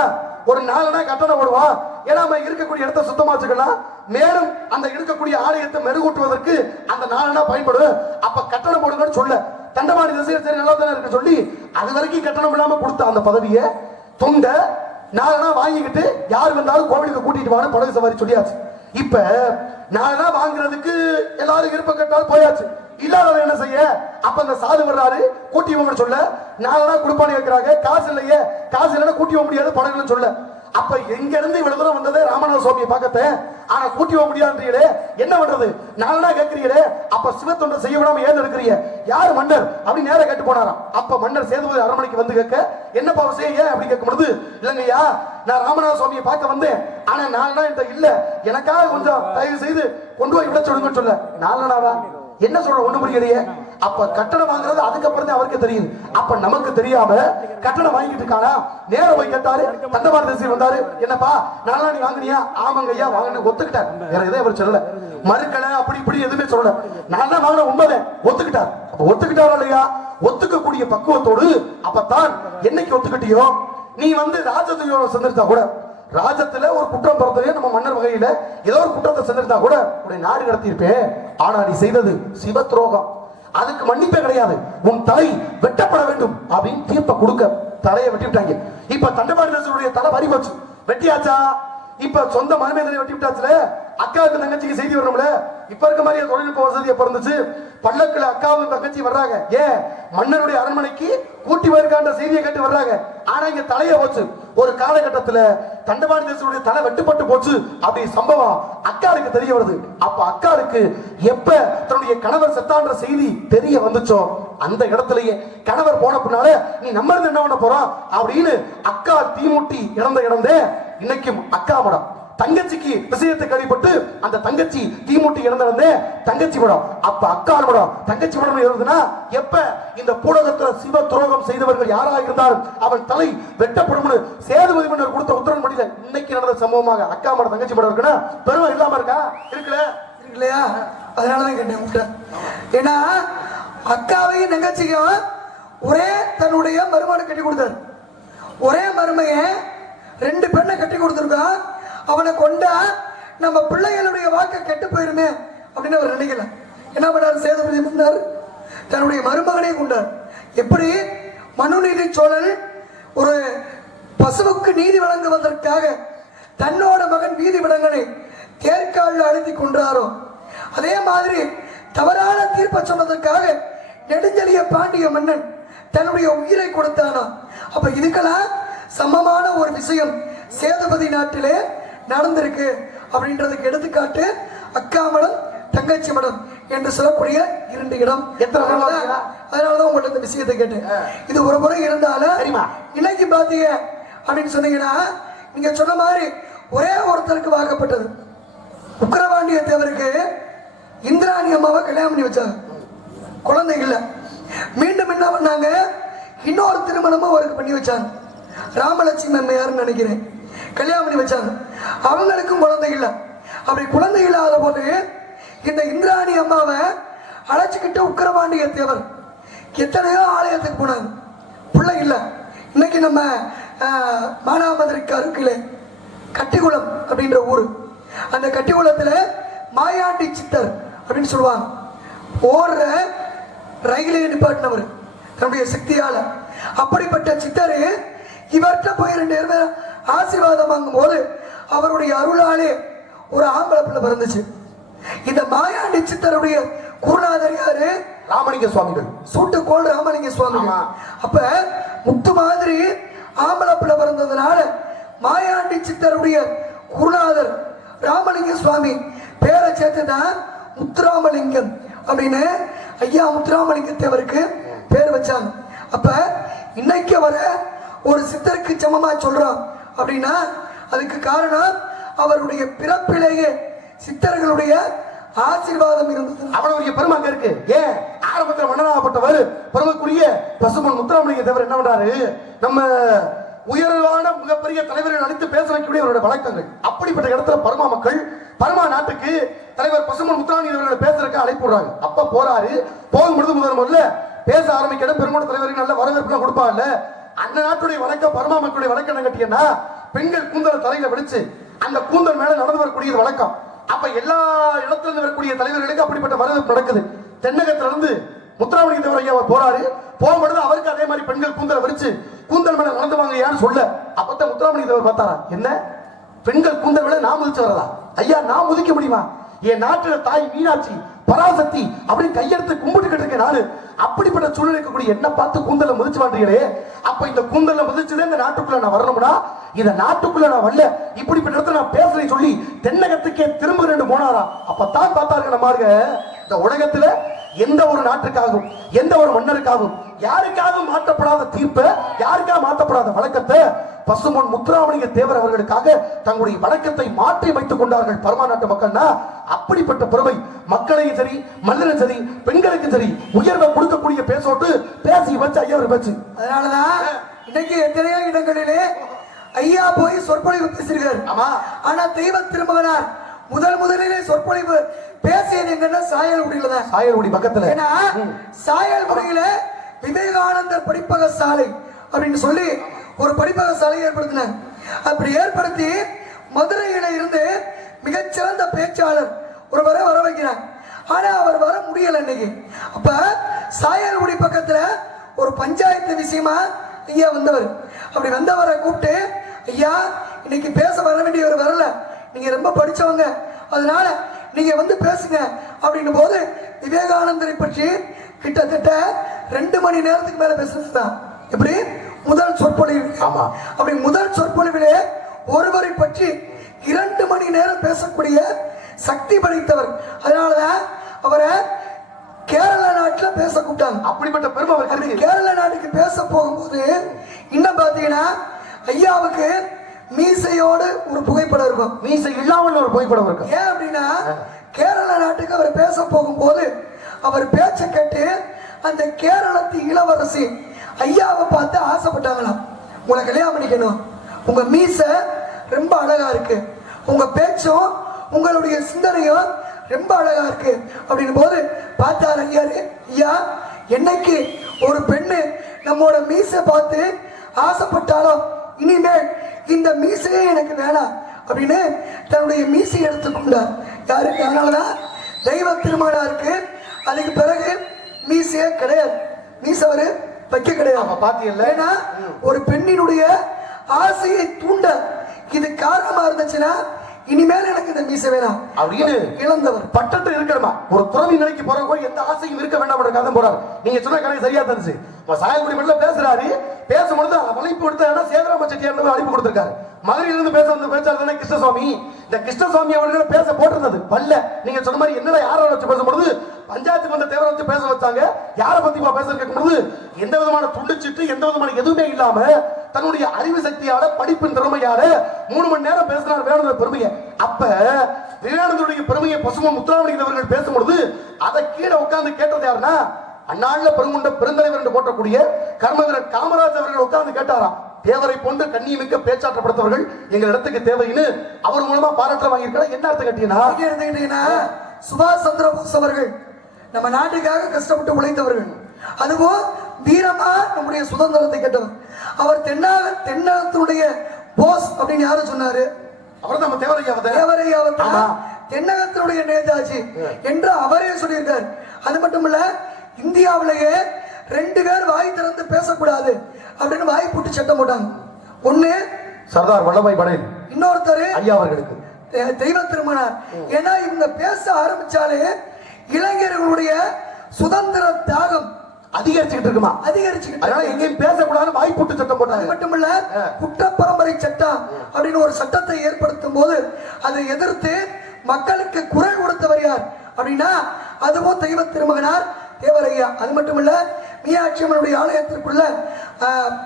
ஒரு 4 நாள் கட்டணம் போடுவான். ஏன்னா இருக்கக்கூடிய இடத்தை சுத்தமா வச்சுக்கலாம், மேலும் அந்த இருக்கக்கூடிய ஆலயத்தை மெருகூட்டுவதற்கு அந்த 4 நாள் பயன்படும். அப்ப கட்டணம் போடுங்கன்னு சொல்ல தண்டபாணி திசையில் சரி நல்லா தானே இருக்கு சொல்லி அது வரைக்கும் கட்டணம் இல்லாம கொடுத்த அந்த பதவியை தொண்ட 4 நாள் வாங்கிக்கிட்டு யார் வந்தாலும் கோவிலுக்கு கூட்டிட்டு வாங்க படகு சவாரி சொல்லியாச்சு. இப்ப நான் வாங்குறதுக்கு எல்லாரும் விருப்ப கேட்டால் போயாச்சு, இல்லாதவங்க என்ன செய்ய? அப்ப அந்த சாது வர்றாரு, கூட்டி போக சொல்ல, நான் கொடுப்பான்னு கேட்கிறாங்க, காசு இல்லையே, காசு இல்லைன்னா கூட்டி போக முடியாது படகுன்னு சொல்ல. அப்ப எங்க இருந்து இவ்வளவு தூரம் வந்ததே ராமநாத சுவாமியை பார்க்கத்த, ஆனா கூட்டி போக முடியாதுன்றீங்களே, என்ன பண்றது? நானா கேட்கிறீங்களே, அப்ப சிவத்தொண்டை செய்ய விடாம ஏன் இருக்கிறீங்க? யாரு மன்னர் அப்படின்னு நேரம் கேட்டு போனாராம். அப்ப மன்னர் சேதுபதி அரண்மனைக்கு வந்து கேட்க, என்னப்பா விஷயம் ஏன் அப்படி கேட்கும் பொழுது, இல்லைங்கய்யா நான் ராமநாத சுவாமியை பார்க்க வந்தேன், ஆனா நாலனா என்கிட்ட இல்ல, எனக்காக கொஞ்சம் தயவு செய்து கொண்டு போய் விட சொல்லுங்கன்னு சொல்ல. நாலனாவா என்ன சொல்ற? ஒண்ணு புரியலையே. அப்ப கட்டணம் வாங்குறது அதுக்கப்புறம் தான் அவருக்கு தெரியுது. அப்ப நமக்கு தெரியாம கட்டணம் வாங்கிட்டு இருக்கானா? நேரம் போய் கேட்டாரு, தண்டபாணி தேசியம் வந்தாரு, என்னப்பா நாளா நீ வாங்குனியா? ஆமாங்க ஐயா வாங்கினு ஒத்துக்கிட்டார். வேற எதே அவர் சொல்லல, மறுக்கல அப்படி இப்படி எதுவுமே சொல்லல. நான் தான் வாங்கின உண்மைதான் ஒத்துக்கிட்டார். அப்ப ஒத்துக்கிட்டாரா இல்லையா? ஒத்துக்கக்கூடிய பக்குவத்தோடு அப்பத்தான் என்னைக்கு ஒத்துக்கிட்டியோ, நீ ராஜதுயோட செஞ்சிருந்தா கூட, ராஜத்துல ஒரு குற்றம் பிறந்ததே நம்ம மன்னர் வகையில ஏதோ ஒரு குற்றத்தை செஞ்சிருந்தா கூட உன்னை நாடு கடத்தியிருப்பேன். ஆனா நீ செய்தது சிவ துரோகம், அதுக்கு மன்னிப்பே கிடையாது, உன் தலை வெட்டப்பட வேண்டும் அப்படின்னு தீர்ப்பை கொடுக்க தலையை வெட்டி விட்டாங்க. இப்ப தண்டபாணி தலை பறி போச்சு, வெட்டியாச்சா? இப்ப சொந்த மகனை வெட்டி விட்டாச்சுல, அக்காவுக்கு தங்கச்சிக்கு செய்தி வரணும்ல. இப்ப இருக்க மாதிரி தொழில்நுட்ப வசதி எப்ப இருந்துச்சு? பல்லக்குல அக்காவும் தங்கச்சி வர்றாங்க, ஏன் மன்னருடைய அரண்மனைக்கு கூட்டி வருகின்ற செய்தியை கேட்டு வர்றாங்க. ஆனா இங்க தலைய போச்சு. ஒரு காலகட்டத்துல தண்டபாணி தேசனுடைய தலை வெட்டுப்பட்டு போச்சு அப்படி சம்பவம் அக்காருக்கு தெரிய வருது. அப்ப அக்காருக்கு எப்ப தன்னுடைய கணவர் செத்தான்ற செய்தி தெரிய வந்துச்சோ, அந்த இடத்திலேயே கணவர் போன பின்னால நீ நம்ம இருந்து என்ன பண்ண போறோம் அப்படின்னு அக்கா தீமூட்டி இழந்தே இன்னைக்கும் அக்கா மடம். தங்கச்சிக்கு விஷயத்தை கழிப்பட்டு அந்த தங்கச்சி தீமூட்டி இழந்தே தங்கச்சி மடம். அப்ப அக்கா மடம் தங்கச்சி மடம் இருந்ததுன்னா எப்ப இந்த பூடகத்துல சிவ துரோகம் செய்தவர்கள் யாராக இருந்தாலும் அவன் தலை வெட்டப்படும் சேதுபதி மன்னர் கொடுத்த உத்தரவு படியில இன்னைக்கு நடந்த சம்பவமாக அக்கா மடம் தங்கச்சி மடம் இருக்குன்னா பெருமை இல்லாம இருக்கா? இருக்குல்ல, இல்லையா? அதனாலதான் கேட்டேன். ஏன்னா அக்காவையும் தங்கச்சியும் ஒரே தன்னுடைய மருமகனை கட்டி கொடுத்தாரு. ஒரே மருமைய 2 பெண்ணை கட்டி கொடுத்துருக்கா. அவனை கொண்டா நம்ம பிள்ளைகளுடைய வாக்க கெட்டு போயிருமே அப்படின்னு அவர் நினைக்கல. என்ன பண்ணார் சேதுபதி மன்னர்? தன்னுடைய மருமகனை கொண்டார். எப்படி மனுநீதி சோழன் ஒரு பசுவுக்கு நீதி வழங்குவதற்காக தன்னோட மகன் வீதி விலங்கனை தேர்காலில் அழுத்தி கொன்றாரோ, அதே மாதிரி தவறான தீர்ப்பை சொன்னதற்காக நெடுஞ்செழிய பாண்டிய மன்னன் தன்னுடைய உயிரை கொடுத்தானா. அப்ப இதுக்கெல்லாம் சமமான ஒரு விஷயம் சேதுபதி நாட்டிலே நடந்திருக்கு அப்படின்றதுக்கு எடுத்துக்காட்டு அக்கா மடம் தங்கச்சி மடம் என்று சொல்லக்கூடிய 2 இடம். அதனாலதான் உங்கள்ட்ட இந்த விஷயத்தை கேட்டேன். இது ஒரு முறை இருந்தாலும் இன்னைக்கு பாத்தீங்க அப்படின்னு சொன்னீங்கன்னா, நீங்க சொன்ன மாதிரி ஒரே ஒருத்தருக்கு வாக்கப்பட்டது. உக்கிரபாண்டிய தேவருக்கு இந்திராணி அம்மாவை கல்யாணம் பண்ணி வச்சாங்க, குழந்தை இல்ல. மீண்டும் என்ன பண்ணாங்க, இன்னொரு திருமணமும் அவருக்கு பண்ணி வச்சாங்க. ராமலட்சுமி அம்மையார்னு நினைக்கிறேன், கல்யாணம் பண்ணி வச்சாங்க. அவங்களுக்கும் குழந்தை இல்லை. அப்படி குழந்தை இல்லாத போது இந்த இந்திராணி அம்மாவை அழைச்சிக்கிட்டு உக்கிரபாண்டிய தேவர் எத்தனையோ ஆலயத்துக்கு போனாங்க, பிள்ளை இல்லை. இன்னைக்கு நம்ம மானாமதுரைக்கு அருகிலே கட்டிக்குளம் அப்படின்ற ஊர், அந்த கட்டிக்குளத்துல மாயாண்டி சித்தர் அப்படின்னு சொல்லுவாங்க. ஓடுற ரயிலே நிப்பாட்டினவர் தன்னுடைய சக்தியால. அப்படிப்பட்ட சித்தரு இவர்கிட்ட போய் 2 பேர் ஆசீர்வாதம் வாங்கும் போது அவருடைய அருளாலே ஒரு ஆம்பளை பிள்ளை பிறந்துச்சு. இந்த மாயாண்டி சித்தருடைய குருநாதர் யாரு? ராமலிங்க சுவாமிகள், சூட்டுக்கோள் ராமலிங்க சுவாமிகள். அப்ப முத்து மாதிரி ஆம்பளை பிள்ளை பிறந்ததுனால மாயாண்டி சித்தருடைய குருநாதர் ராமலிங்க சுவாமி பேரை சேர்த்துதான் முத்துராமலிங்கம் அப்படின்னு ஐயா முத்துராமலிங்க தேவருக்கு பேர் வச்சாங்க. அப்ப இன்னைக்கு வர ஒரு சித்தருக்கு சமமா சொல்றோம் அப்படின்னா அதுக்கு காரணம் அவருடைய பிறப்பிலேயே சித்தர்களுடைய ஆசீர்வாதம் இருந்தது. அவனுடைய பெருமை அங்க இருக்கு. ஏன் ஆரம்பத்தில் மன்னனாகப்பட்டவர் பெருமைக்குரிய பசுமன் முத்துராமலிங்க தேவர் என்ன பண்றாரு, நம்ம உயர்வான மிகப்பெரிய தலைவர்கள் அழைத்து பேச வைக்கக்கூடிய அவருடைய வழக்கங்கள். அப்படிப்பட்ட இடத்துல பர்மா மக்கள் பர்மா நாட்டுக்கு தலைவர் பசுமன் முத்துராமலிங்க பேசுறதுக்கு அழைப்பு விடுறாங்க. அப்ப போறாரு. போகும்பொழுது முதல்ல பேச ஆரம்பிக்கிற பெருமாள் தலைவருக்கு நல்ல வரவேற்பு கொடுப்பாங்கல்ல. அந்த நாட்டுடைய வழக்கம் பர்மா மக்களுடைய வழக்கம் என்ன கேட்டீங்கன்னா, பெண்கள் கூந்தல் தலையில வெடிச்சு அந்த கூந்தல் மேல நடந்து வரக்கூடிய வழக்கம். அப்ப எல்லா இடத்துல இருந்து வரக்கூடிய தலைவர்களுக்கு அப்படிப்பட்ட வரவேற்பு நடக்குது. தென்னகத்துல இருந்து முத்துராமலிங்க தேவர் ஐயா அவர் போறாரு. போகும்பொழுது அவருக்கு அதே மாதிரி பெண்கள் கூந்தல் வெடிச்சு கூந்தல் மேல நடந்து வாங்க ஏன்னு சொல்ல. அப்பதான் முத்துராமலிங்க தேவர் பார்த்தாரா, என்ன பெண்கள் கூந்தல் விட நான் முதிச்சு வரதா? ஐயா, நான் முதிக்க முடியுமா? என் நாட்டுல தாய் மீனாட்சி பராசக்தி அப்படின்னு கையெடுத்து கும்பிட்டுக்கிட்டு இருக்கேன் நானு. அப்படிப்பட்ட சூழ்நிலை இருக்கக்கூடிய என்ன பார்த்து கூந்தல முதிச்சு வாண்டீங்களே, அப்ப இந்த கூந்தல முதிச்சுதான் இந்த நாட்டுக்குள்ள நான் வரணும்னா, இந்த நாட்டுக்குள்ள நான் வரல, இப்படிப்பட்ட இடத்துல நான் பேசுறேன்னு சொல்லி தென்னகத்துக்கே திரும்புகிறேன்னு போனாரா? அப்பதான் பார்த்தாருங்க நம்மாருங்க, இந்த உலகத்துல எந்த ஒரு நாட்டுக்காகவும் எந்த ஒரு மன்னருக்காகவும் யாருக்காகவும் மாற்றப்படாத தீர்ப்பை, யாருக்காக மாற்றப்படாத வழக்கத்தை பசும்பொன் முத்துராமலிங்க தேவர் அவர்களுக்காக தங்களுடைய வழக்கத்தை மாற்றி அமைத்துக் கொண்டார்கள் பரமா நாட்டு மக்கள்னா. அப்படிப்பட்ட பெருமை மக்களையும் சரி, மன்னரும் சரி, பெண்களுக்கும் சரி உயர்வை கொடுக்கக்கூடிய பேசோட்டு பேசி வச்சு ஐயா ஒரு பேச்சு. அதனாலதான் இன்னைக்கு எத்தனையோ இடங்களிலே ஐயா போய் சொற்பொழிவு பேசியிருக்காரு. ஆமா. ஆனா தெய்வ திருமகனார் முதலிலே சொற்பொழிவு பேசியது எங்கன்னா சாயல்குடியில தான். சாயல்குடி பக்கத்துல. ஏன்னா சாயல்குடியில விவேகானந்தர் படிப்பக சாலை அப்படின்னு சொல்லி ஒரு படிப்பக சாலை ஏற்படுத்தினாங்க. அப்படி ஏற்படுத்தி மதுரையில இருந்து மிகச்சிறந்த பேச்சாளர் ஒருவரை வர வைக்கிறாங்க. ஆனா அவர் வர முடியல இன்னைக்கு. அப்ப சாயல்குடி பக்கத்துல ஒரு பஞ்சாயத்து விஷயமா ஐயா வந்தவர். அப்படி வந்தவரை கூப்பிட்டு, ஐயா இன்னைக்கு பேச வர வேண்டியவர் வரல, நீங்க ரொம்ப படிச்சவங்க, அதனால நீங்க வந்து பேசுங்க அப்படின்னு போது விவேகானந்தரை பற்றி கிட்டத்தட்ட 2 மணி நேரத்துக்கு மேல பேசுறதுதான். எப்படி முதல் சொற்பொழிவு. ஆமா. அப்படி முதல் சொற்பொழிவிலே ஒருவரை பற்றி 2 மணி நேரம் பேசக்கூடிய சக்தி படைத்தவர். அதனாலதான் அவரை கேரள நாட்டுல பேச கூப்பிட்டாங்க. அப்படிப்பட்ட பெருமை அவருக்கு. கேரள நாட்டுக்கு பேச போகும்போது இன்னும் பாத்தீங்கன்னா ஐயாவுக்கு மீசையோடு ஒரு புகைப்படம் இருக்கும், மீசை இல்லாமல் ஒரு புகைப்படம் இருக்கும். ஏன் அப்படின்னா கேரள நாட்டுக்கு அவர் பேச போகும்போது அவர் பேச்ச கேட்டு அந்த கேரளத்து இளவரசி ஐயாவை பார்த்து ஆசைப்பட்டாங்களாம். உங்களை கல்யாணம் பண்ணிக்கணும், உங்க மீசை ரொம்ப அழகா இருக்கு, உங்க பேச்சும் உங்களுடைய சிந்தனையும் ரொம்ப அழகா இருக்கு அப்படின்னு போது பார்த்தாரு ஐயாரு. ஐயா, என்னைக்கு ஒரு பெண்ணு நம்மோட மீசை பார்த்து ஆசைப்பட்டாலும் இனிமேல் இந்த மீசையே எனக்கு வேணாம் அப்படின்னு தன்னுடைய மீசை எடுத்துக்கொண்டார். யாருக்கு? அதனாலதான் தெய்வ திருமகனாருக்கு அதுக்கு பிறகு மீசையே கிடையாது, மீசவரு வைக்க கிடையாது. பாத்தீங்கல்ல, ஏன்னா ஒரு பெண்ணினுடைய ஆசையை தூண்ட இது காரணமா இருந்துச்சுன்னா இனிமேல் எனக்கு இந்த மீசை வேணாம் அப்படின்னு இழந்தவர் பட்டத்தை இருக்கணுமா. ஒரு துறவி நிலைக்கு போறவங்க எந்த ஆசையும் இருக்க வேண்டாம் கதை போறாரு. நீங்க சொன்ன கதை சரியா தந்துச்சு. சாயல்குடி மட்டும் பேசுறாரு, பேசும்பொழுது அழைப்பு கொடுத்த சேதராம செட்டியார் அழைப்பு கொடுத்திருக்காரு. மதுரையிலிருந்து பேச வந்த பேச்சாளர் தானே கிருஷ்ணசுவாமி. இந்த கிருஷ்ணசுவாமி அவர்கள் பேச போட்டிருந்தது பல்ல. நீங்க சொன்ன மாதிரி என்னடா யாரை வச்சு பேசும்பொழுது பஞ்சாயத்துக்கு வந்த தேவரை வச்சு பேச வச்சாங்க. யாரை பத்தி பேச கேட்கும்போது எந்த விதமான துண்டிச்சிட்டு எந்த விதமான எதுவுமே இல்லாம தன்னுடைய அறிவு சக்தியால படிப்பின் திறமையால 3 மணி நேரம் பேசினார் வேணுங்கிற பெருமையை. அப்ப விவேகானந்தருடைய பெருமையை பசும்பொன் முத்துராமலிங்க அவர்கள் பேசும்பொழுது அதை கீழே உட்கார்ந்து கேட்டது யாருன்னா அந்நாள்ல பெருங்குண்ட பெருந்தலைவர் என்று போற்றக்கூடிய கர்மவீரர் காமராஜ் அவர்கள் உட்கார்ந்து கேட்டாராம். தேவரை போன்று கண்ணியமிக்க பேச்சாற்றப்படுத்தவர்கள் எங்கள் இடத்துக்கு தேவைன்னு அவர் மூலமா பாராட்ட வாங்கியிருக்காங்க. என்ன அர்த்தம் கேட்டீங்கன்னா சுபாஷ் சந்திர போஸ் அவர்கள் நம்ம நாட்டுக்காக கஷ்டப்பட்டு உழைத்தவர்கள், அதுவும் வீரமா நம்முடைய சுதந்திரத்தை கேட்டவர். அவர் தென்னகத்தினுடைய போஸ் அப்படின்னு யாரு சொன்னாரு? அவர் நம்ம தேவரையாவது தென்னகத்தினுடைய நேதாஜி என்று அவரே சொல்லியிருக்கார். அது மட்டும் இல்ல, இந்தியாவிலேயே 2 பேர் வாய் திறந்து பேசக்கூடாது அப்படின்னு வாய் போட்டு சட்டம் போட்டாங்க. ஒண்ணு சர்தார் வல்லபாய் படேல், இன்னொருத்தர் ஐயா அவர்களுக்கு தெய்வ திருமகனார். ஏன்னா இவங்க பேச ஆரம்பிச்சாலே இளைஞர்களுடைய சுதந்திர தியாகம் அதிகரிச்சுக்கிட்டு இருக்குமா, அதிகரிச்சுக்கிட்டு. அதனால எங்கேயும் பேசக்கூடாது வாய் போட்டு சட்டம் போட்டாங்க. அது மட்டும் இல்ல, குற்ற பரம்பரை சட்டம் அப்படின்னு ஒரு சட்டத்தை ஏற்படுத்தும் போது அதை எதிர்த்து மக்களுக்கு குரல் கொடுத்தவர் யார் அப்படின்னா அதுவும் தெய்வ திருமகனார் தேவரையா. அது மட்டும் இல்ல, மீனாட்சி அம்மனுடைய ஆலயத்திற்குள்ள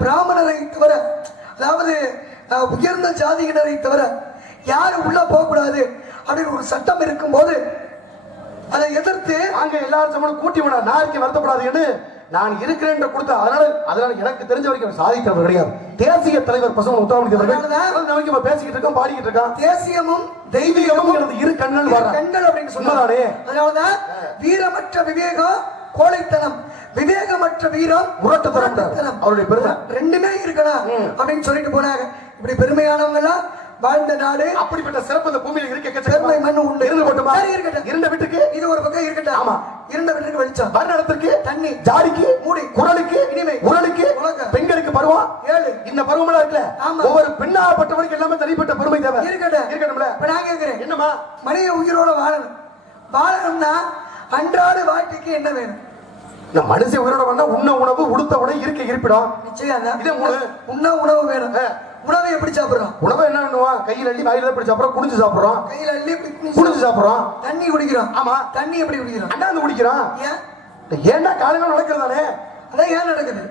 பிராமணரை தவிர, அதாவது உயர்ந்த ஜாதியினரை தவிர யாரும் உள்ள போகக்கூடாது அப்படின்னு ஒரு சட்டம் இருக்கும் போது அதை எதிர்த்து அங்க எல்லாரும் கூட்டி விட நாளைக்கு வருத்தப்படாதுன்னு நான் இருக்கிறேன் கொடுத்த. அதனால எனக்கு தெரிஞ்ச வரைக்கும் சாதிக்கிறவர் கிடையாது. தேசிய தலைவர் பசும்பொன் முத்துராமலிங்க அவர்கள் பேசிக்கிட்டு இருக்கோம், பாடிக்கிட்டு இருக்கான். தேசியமும் தெய்வீகமும் இரு கண்கள் அப்படின்னு சொன்னாரே. அதனாலதான் வீரமற்ற விவேகம் கோழைத்தனம், விவேகமற்ற வீரம் முரட்டுத்தனம். அவருடைய பெருமை ரெண்டுமே இருக்கணும் அப்படின்னு சொல்லிட்டு போனாங்க. இப்படி பெருமையானவங்க எல்லாம் வாழ்ந்த நாடு. அப்படிப்பட்ட சிறப்பு இந்த பூமியில இருக்க பெருமை மண்ணு உண்டு. இருந்த வீட்டுக்கு இது ஒரு பக்கம் இருக்கட்டும். ஆமா. இருண்ட வீட்டுக்கு வெளிச்சம், வருடத்திற்கு தண்ணி, ஜாடிக்கு மூடி, குரலுக்கு இனிமை, உரலுக்கு உலகம், பெண்களுக்கு பருவம் 7. இந்த பருவமெல்லாம் இருக்குல்ல, ஆமா. ஒவ்வொரு பெண்ணாகப்பட்டவனுக்கு எல்லாமே தனிப்பட்ட பெருமை தேவை இருக்கட்டும்ல. இப்ப நான் கேக்குறேன், என்னமா மனித உயிரோட வாழணும்னா அன்றாட வாழ்க்கைக்கு என்ன வேணும்? நான் மனுஷன் உயிரோட வந்தா உண்ண உணவு, உடுத்த உடை, இருக்க இருப்பிடம். நிச்சயம் இதே மூணு. உண்ண உணவு வேணும். உணவை எப்படி சாப்பிடுறோம்? உணவை என்ன பண்ணுவோம்? கையில் அள்ளி வாயில பிடிச்சு சாப்பிடுறோம், குடிஞ்சு சாப்பிடுறோம், கையில அள்ளி குடிஞ்சு சாப்பிடுறோம். தண்ணி குடிக்கிறோம். ஆமா. தண்ணி எப்படி குடிக்கிறோம்? அண்ணாந்து குடிக்கிறோம். ஏன்னா காலையில நடக்கிறதானே. அதான் ஏன் நடக்குது?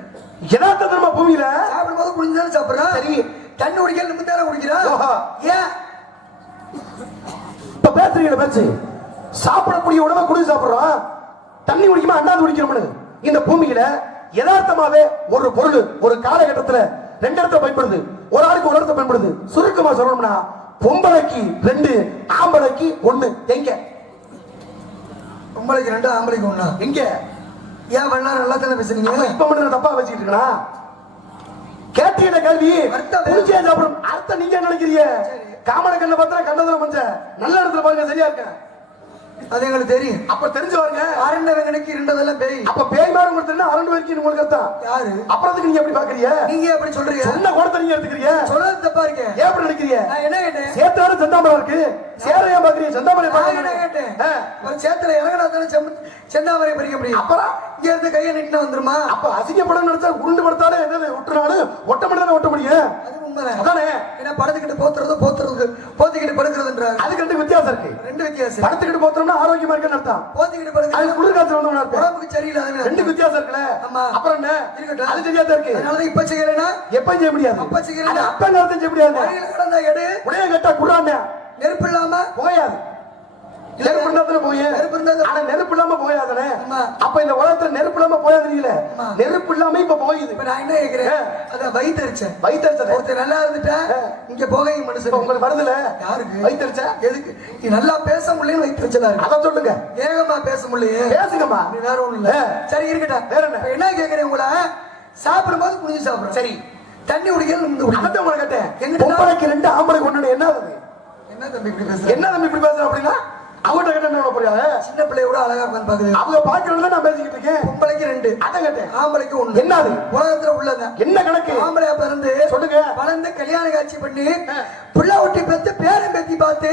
யதார்த்த தர்ம பூமியில சாப்பிடும் போது குடிஞ்சுதானே சாப்பிடுறோம். சரி, தண்ணி குடிக்க நிமிந்தானே குடிக்கிறோம். ஏன் இப்ப பேசுறீங்க? பேச்சு சாப்பிடக்கூடிய உணவை குடிச்சு சாப்பிடுறோம், தண்ணி குடிக்குமா அண்ணாந்து குடிக்கிறோம்னு. இந்த பூமியில யதார்த்தமாவே ஒரு பொருள் ஒரு காலகட்டத்துல 2 இடத்துல பயன்படுது, ஒரு ஆளுக்கு ஒரு இடத்துல பயன்படுது. சுருக்கமா சொல்லணும்னா பொம்பளைக்கு 2, ஆம்பளைக்கு 1. எங்க? பொம்பளைக்கு 2, ஆம்பளைக்கு 1. எங்க? ஏன் பண்ணா நல்லா தானே பேசுறீங்க? இப்ப மட்டும் தப்பா வச்சுக்கிட்டு இருக்கா? கேட்டீங்க கேள்வி. குடிச்சே சாப்பிடும் அர்த்தம் நீங்க நினைக்கிறீங்க. காமன கண்ண பார்த்தா கண்டதுல மஞ்ச, நல்ல இடத்துல பாருங்க, சரியா இருக்க. அது எங்களுக்கு தெரியும். அப்ப தெரிஞ்சு பாருங்க. அரண்டவங்களுக்கு இருந்ததெல்லாம் பேய். அப்ப பேய் மாதிரி உங்களுக்கு தெரியும், அரண்டு வரைக்கும் உங்களுக்கு அர்த்தம் யாரு? அப்புறத்துக்கு நீங்க எப்படி பாக்குறீங்க? நீங்க எப்படி சொல்றீங்க? சொன்ன கோணத்தை நீங்க எடுத்துக்கிறீங்க. சொல்றது தப்பா இருக்கு. ஏன் அப்படி நினைக்கிறீங்க? நான் என்ன கேட்டேன்? சேத்தாரு செந்தாமரை இருக்கு, சேரையா பாக்குறீங்க, செந்தாமரை பாக்குறீங்க. ஒரு சேத்துல இறங்கனா தானே செந்தாமரை பறிக்க முடியும். அப்புறம் இங்க இருந்து கையை நீட்டினா வந்துருமா? அப்ப அசிங்கப்படம் நினைச்சா உருண்டு படுத்தாலே என்னது விட்டுறானு ஒட்ட மட்டும் ஒட்ட முடியும். அது உண்மைதான். அதானே. என்ன படுத்துக்கிட்டு போத்திக்கிட்டு படுக்கிறதுன்றாங்க. அதுக்கு 2 வித்தியாசம் இருக்கு. 2 வித்தியாசம். படுத்துக்கிட்டு போத்துறோம்னா ஆரோக்கியமா இருக்குன்னு அர்த்தம். போத்திக்கிட்டு படுக்கிறது அது குளிர் காத்து வந்தவனா இருக்கு. உடம்புக்கு சரியில்லை. 2 வித்தியாசம் இருக்குல. ஆமா. அப்புறம் என்ன? இருக்கட்டும். அது தெரியாத இருக்கு. அதனால இப்ப செய்யறேனா எப்ப செய்ய முடியாது. அப்ப செய்யறேனா அது அப்ப நேரத்துல செய்ய முடியாது. வழியில கடந்த எடு உடைய கட்டா குறானே நெருப்பு இல்லாம போயாது. நெருப்பு இருந்தா போய் நெருப்பு இருந்தா ஆனா நெருப்பு இல்லாம போயாதானே. ஆமா. அப்ப இந்த உலகத்துல நெருப்பு இல்லாம போயாதுல, நெருப்பு இல்லாம இப்ப போயுது. இப்ப நான் என்ன கேக்குறேன்? அத வயித்தறிச்சேன். வயித்தறிச்சது நல்லா இருந்துட்டா இங்க போகையும் மனுஷன் உங்களுக்கு வருதுல. யாருக்கு வயித்தறிச்ச? எதுக்கு? நீ நல்லா பேச முடியல வயித்தறிச்சலா இருக்கு. அத சொல்லுங்க. வேகமா பேச முடியல. பேசுங்கம்மா. நீ வேற ஒண்ணும் இல்ல. சரி இருக்கட்டும். வேற என்ன? என்ன கேக்குறேன் உங்கள? சாப்பிடும்போது குடிச்சு சாப்பிடுறோம். சரி. தண்ணி குடிக்கல நிமிந்து குடி. அத உங்களை கேட்டேன். பொம்பளைக்கு 2 ஆம்பளைக்கு 1 என்ன ஆகுது? என்ன தம்பி இப்படி பேசுற? என்ன தம்பி இப்படி பேசுற அப்படின்னா அவங்க கிட்ட என்ன போறியா? சின்ன பிள்ளையோட அழகா உட்கார்ந்து பாக்குது. அவங்க பாக்குறதுல நான் பேசிக்கிட்டு இருக்கேன். பொம்பளைக்கு 2 அத கேட்டேன். ஆம்பளைக்கு 1. என்ன அது? உலகத்துல உள்ளது என்ன கணக்கு? ஆம்பளையா பிறந்து சொல்லுங்க. வளர்ந்து கல்யாண காட்சி பண்ணி புள்ள ஒட்டி பெத்து பேரம் பேத்தி பார்த்து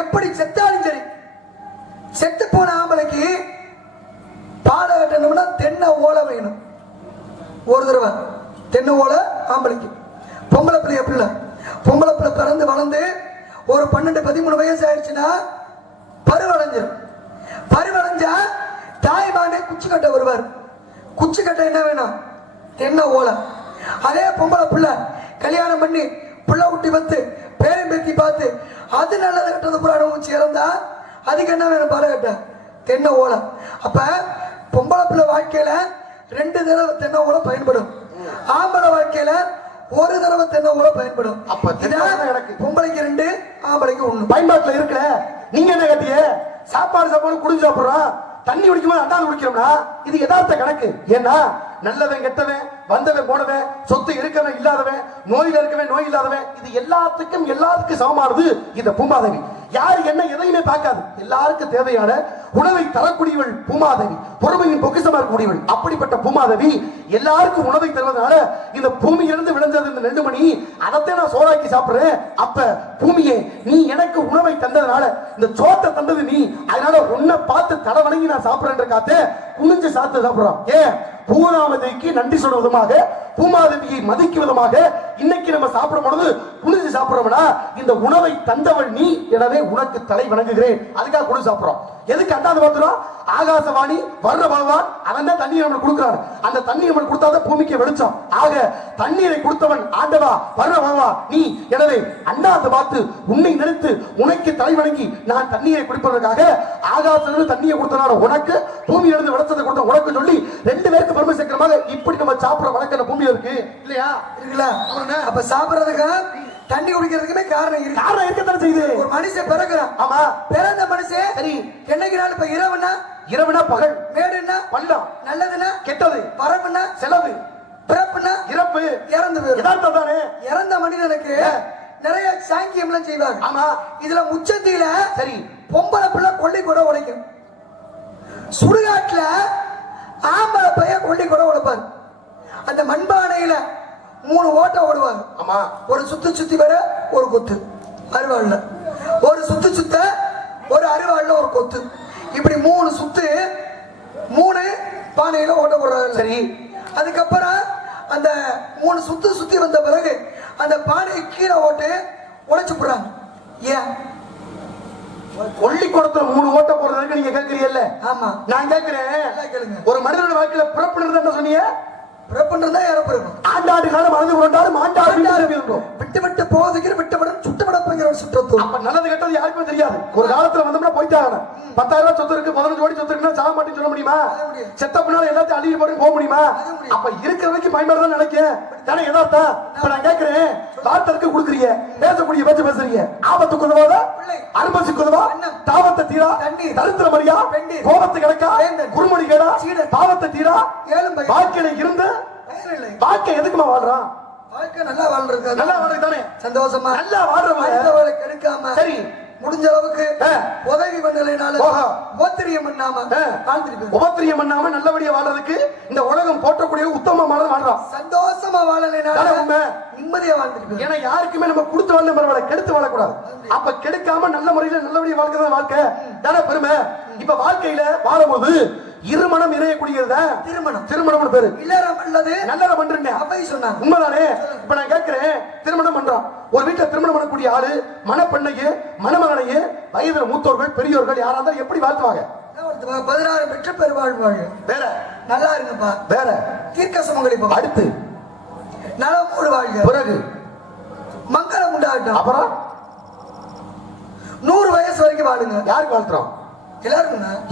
எப்படி செத்தாலும் சரி, செத்து போன ஆம்பளைக்கு பாலை கட்டணும்னா தென்னை ஓலை வேணும். ஒரு தடவை தென்னை ஓலை ஆம்பளைக்கு. பொம்பளை பிள்ளை எப்படி? பொம்பளை பிள்ளை பிறந்து வளர்ந்து ஒரு 12-13 வயசு ஆயிடுச்சுன்னா பருவடைஞ்சிடும். பருவடைஞ்சா தாய் மாமே குச்சி கட்ட வருவார். குச்சி கட்ட என்ன வேணும்? தென்னை ஓலை. அதே பொம்பளை பிள்ளை கல்யாணம் பண்ணி புள்ள ஊட்டி வந்து பேரம் பேத்தி பார்த்து அது நல்லது கட்டது பூரா அனுபவிச்சு இறந்தா அதுக்கு என்ன வேணும்? பாலை கட்ட தென்னை ஓலை. அப்ப பொம்பளை பிள்ளை வாழ்க்கையில 2 தடவை தென்னை ஓலை பயன்படும். ஆம்பளை வாழ்க்கையில 1 தடவை தென்னை ஓலை பயன்படும். பொம்பளைக்கு 2, ஆம்பளைக்கு 1 பயன்பாட்டுல இருக்குல்ல. நீங்க என்ன கேட்டீங்க? சாப்பாடு குடிச்சு சாப்பிடுறோம், தண்ணி குடிக்கும்போது அண்டாந்து குடிக்கிறோம்னா இது யதார்த்த கணக்கு. ஏன்னா நல்லவன் கெட்டவன், வந்தவன் போனவன், சொத்து இருக்கவன் இல்லாதவன், நோயில இருக்கவன் நோய் இல்லாதவன், இது எல்லாத்துக்கும் சமமானது இந்த பூமாதேவி. யாரு என்ன எதையுமே பார்க்காது. எல்லாருக்கும் தேவையான உணவை தரக்கூடியவள் பூமாதேவி, பொறுமையின் பொக்கிஷமா இருக்கக்கூடியவள். அப்படிப்பட்ட பூமாதேவி எல்லாருக்கும் உணவை தருவதனால இந்த பூமியிலிருந்து விளைஞ்சது இந்த நெல்லுமணி, அதைத்தான் நான் சோறாக்கி சாப்பிடுறேன். அப்ப பூமியே நீ எனக்கு உணவை தந்ததுனால, இந்த சோத்தை தந்தது நீ, அதனால உன்னை பார்த்து தலை வணங்கி நான் சாப்பிடுறேன் காத்து குனிஞ்சு சாத்து சாப்பிடுறோம். ஏன்? பூமாதேவிக்கு நன்றி சொல்ற விதமாக, பூமாதேவியை மதிக்கும் விதமாக இன்னைக்கு நம்ம சாப்பிடும் பொழுது குனிஞ்சு சாப்பிடுறோம்னா இந்த உணவை தந்தவள் நீ, எனவே உனக்கு தலை வணங்குகிறேன். அதுக்காக குனிஞ்சு சாப்பிடுறோம். எதுக்கு அண்டாந்து பாத்துறோம்? ஆகாசவாணி வர்ற பகவான் அவன் தான் தண்ணீர் நம்மளுக்கு கொடுக்கிறான். அந்த தண்ணீர் நம்மளுக்கு கொடுத்தாதான் பூமிக்கு வெளிச்சம். ஆக தண்ணீரை கொடுத்தவன் ஆண்டவா வர்ற பகவான் நீ, எனவே அண்டாந்து பார்த்து உன்னை நினைத்து உனக்கு தலை வணங்கி நான் தண்ணீரை குடிப்பதற்காக ஆகாசத்திலிருந்து தண்ணீரை கொடுத்தனால உனக்கு, பூமியிலிருந்து வெளிச்சத்தை கொடுத்த உனக்கு சொல்லி 2 பேருக்கு பெருமை சேர்க்கிறமாக இப்படி நம்ம சாப்பிடுற வழக்கம் பூமியில இருக்கு இல்லையா? இருக்குல்ல. அப்ப சாப்பிடுறதுக்கு தண்ணி குடிக்கிறதுக்குமே காரணம் இருக்கு. காரணம் இருக்கத்தானே செய்யுது. ஒரு மனுஷன் பிறகுறான். ஆமா. பிறந்த மனுஷன் சரி என்னைக்கு நாள் இப்ப இரவுனா பகல், மேடுன்னா பள்ளம், நல்லதுன்னா கெட்டது, வரவுன்னா செலவு, பிறப்புன்னா இறப்பு, இறந்து போயிடும். யதார்த்தம் தானே. இறந்த மனிதனுக்கு நிறைய சாங்கியம் எல்லாம் செய்வாங்க. ஆமா. இதுல முச்சத்தில சரி பொம்பளை பிள்ளை கொள்ளை கூட உடைக்கும். சுடுகாட்டுல ஆம்பளை பையன் கொல்லி கூட உடைப்பாரு. அந்த மண்பானையில 3 ஓட்டை ஓடுவாங்க. ஆமா. ஒரு சுத்தி வர ஒரு கொத்து அருவாள்ல, ஒரு சுத்த ஒரு அருவாள்ல ஒரு கொத்து, இப்படி 3 சுத்து 3 பானையில ஓட்ட போடுறாங்க. சரி. அதுக்கப்புறம் அந்த 3 சுத்தி வந்த பிறகு அந்த பானையை கீழே ஓட்டு உடைச்சு போடுறாங்க. ஏன் கொல்லிக்கூடத்துல 3 ஓட்ட போடுறதுக்கு நீங்க கேட்கறீங்கல்ல? ஆமா. நான் கேட்கிறேன், கேளுங்க. ஒரு மனிதனோட வாழ்க்கையில பிறப்பு என்ன சொன்னீங்க? பிறப்புன்றதா இறப்பு இருக்கும். ஆண்டாண்டு காலம் மறந்து கொண்டாலும் ஆண்டாண்டு விட்டு போவதுக்கு விட்டபடம் சுட்டபடப்புங்கிற ஒரு சுற்றத்தூர். அப்ப நல்லது கெட்டது யாருக்குமே தெரியாது. ஒரு காலத்துல வந்தோம்னா போயிட்டாங்க. 10,000 ரூபாய் சொத்து இருக்கு, 15 கோடி சொத்து இருக்குன்னா சாக மாட்டேன்னு சொல்ல முடியுமா? செத்த பின்னால எல்லாத்தையும் அள்ளி போட்டு போக முடியுமா? அப்ப இருக்கிற வரைக்கும் பயன்படுதான் நினைக்கிறேன். தானே எதார்த்தா? இப்ப நான் கேட்கிறேன், வார்த்தைக்கு கொடுக்குறீங்க, பேசக்கூடிய பேச்சு பேசுறீங்க. ஆபத்துக்கு உதவாதா, அனுபவிச்சுக்கு உதவா, தாவத்தை தீரா, தரித்திர மரியா, கோபத்தை கிடக்கா, குருமணி கேடா, பாவத்தை தீரா, வாழ்க்கையில இருந்து வாழ்க்கை எதுக்குமா வாழ்றான்? வாழ்க்கை நல்லா வாழ்றது, நல்லா வாழ்றது தானே சந்தோஷமா நல்லா வாழ்றவங்க கெடுக்காம, சரி, முடிஞ்ச அளவுக்கு உதவி பண்ணலைனால உபத்திரியம் பண்ணாம உபத்திரியம் பண்ணாம நல்லபடியா வாழ்றதுக்கு இந்த உலகம் போற்றக்கூடிய உத்தமமான வாழ்றான். சந்தோஷமா வாழலைனால நிம்மதியா வாழ்ந்துருக்கு. ஏன்னா யாருக்குமே நம்ம கொடுத்து வாழ பரவாயில்ல, கெடுத்து வாழக்கூடாது. அப்ப கெடுக்காம நல்ல முறையில நல்லபடியா வாழ்க்கை வாழ்க்கை தானே பெருமை. இப்ப வாழ்க்கையில வாழும்போது இருமணம் இணையக்கூடியது திருமணம் பேரு. இல்லறம் அல்லது நல்லறம் பண்றீங்க அவை சொன்னாங்க, உண்மைதானே? இப்ப நான் கேட்கிறேன், திருமணம் பண்றான் ஒரு வீட்டுல, திருமணம் பண்ணக்கூடிய ஆளு மணப்பெண்ணையே மணமகனையே வயதுல மூத்தோர்கள் பெரியோர்கள் யாரா இருந்தாலும் எப்படி வாழ்த்துவாங்க? 16 பெற்ற பெருவாழ்வாழ். வேற நல்லா இருக்குப்பா. வேற தீர்க்க சுமங்கலிப்பா. அடுத்து நலமோடு வாழ்க. பிறகு மங்களம் உண்டாகட்டும். அப்புறம் 100 வயசு வரைக்கும் வாழுங்க. யாருக்கு வாழ்த்துறோம்?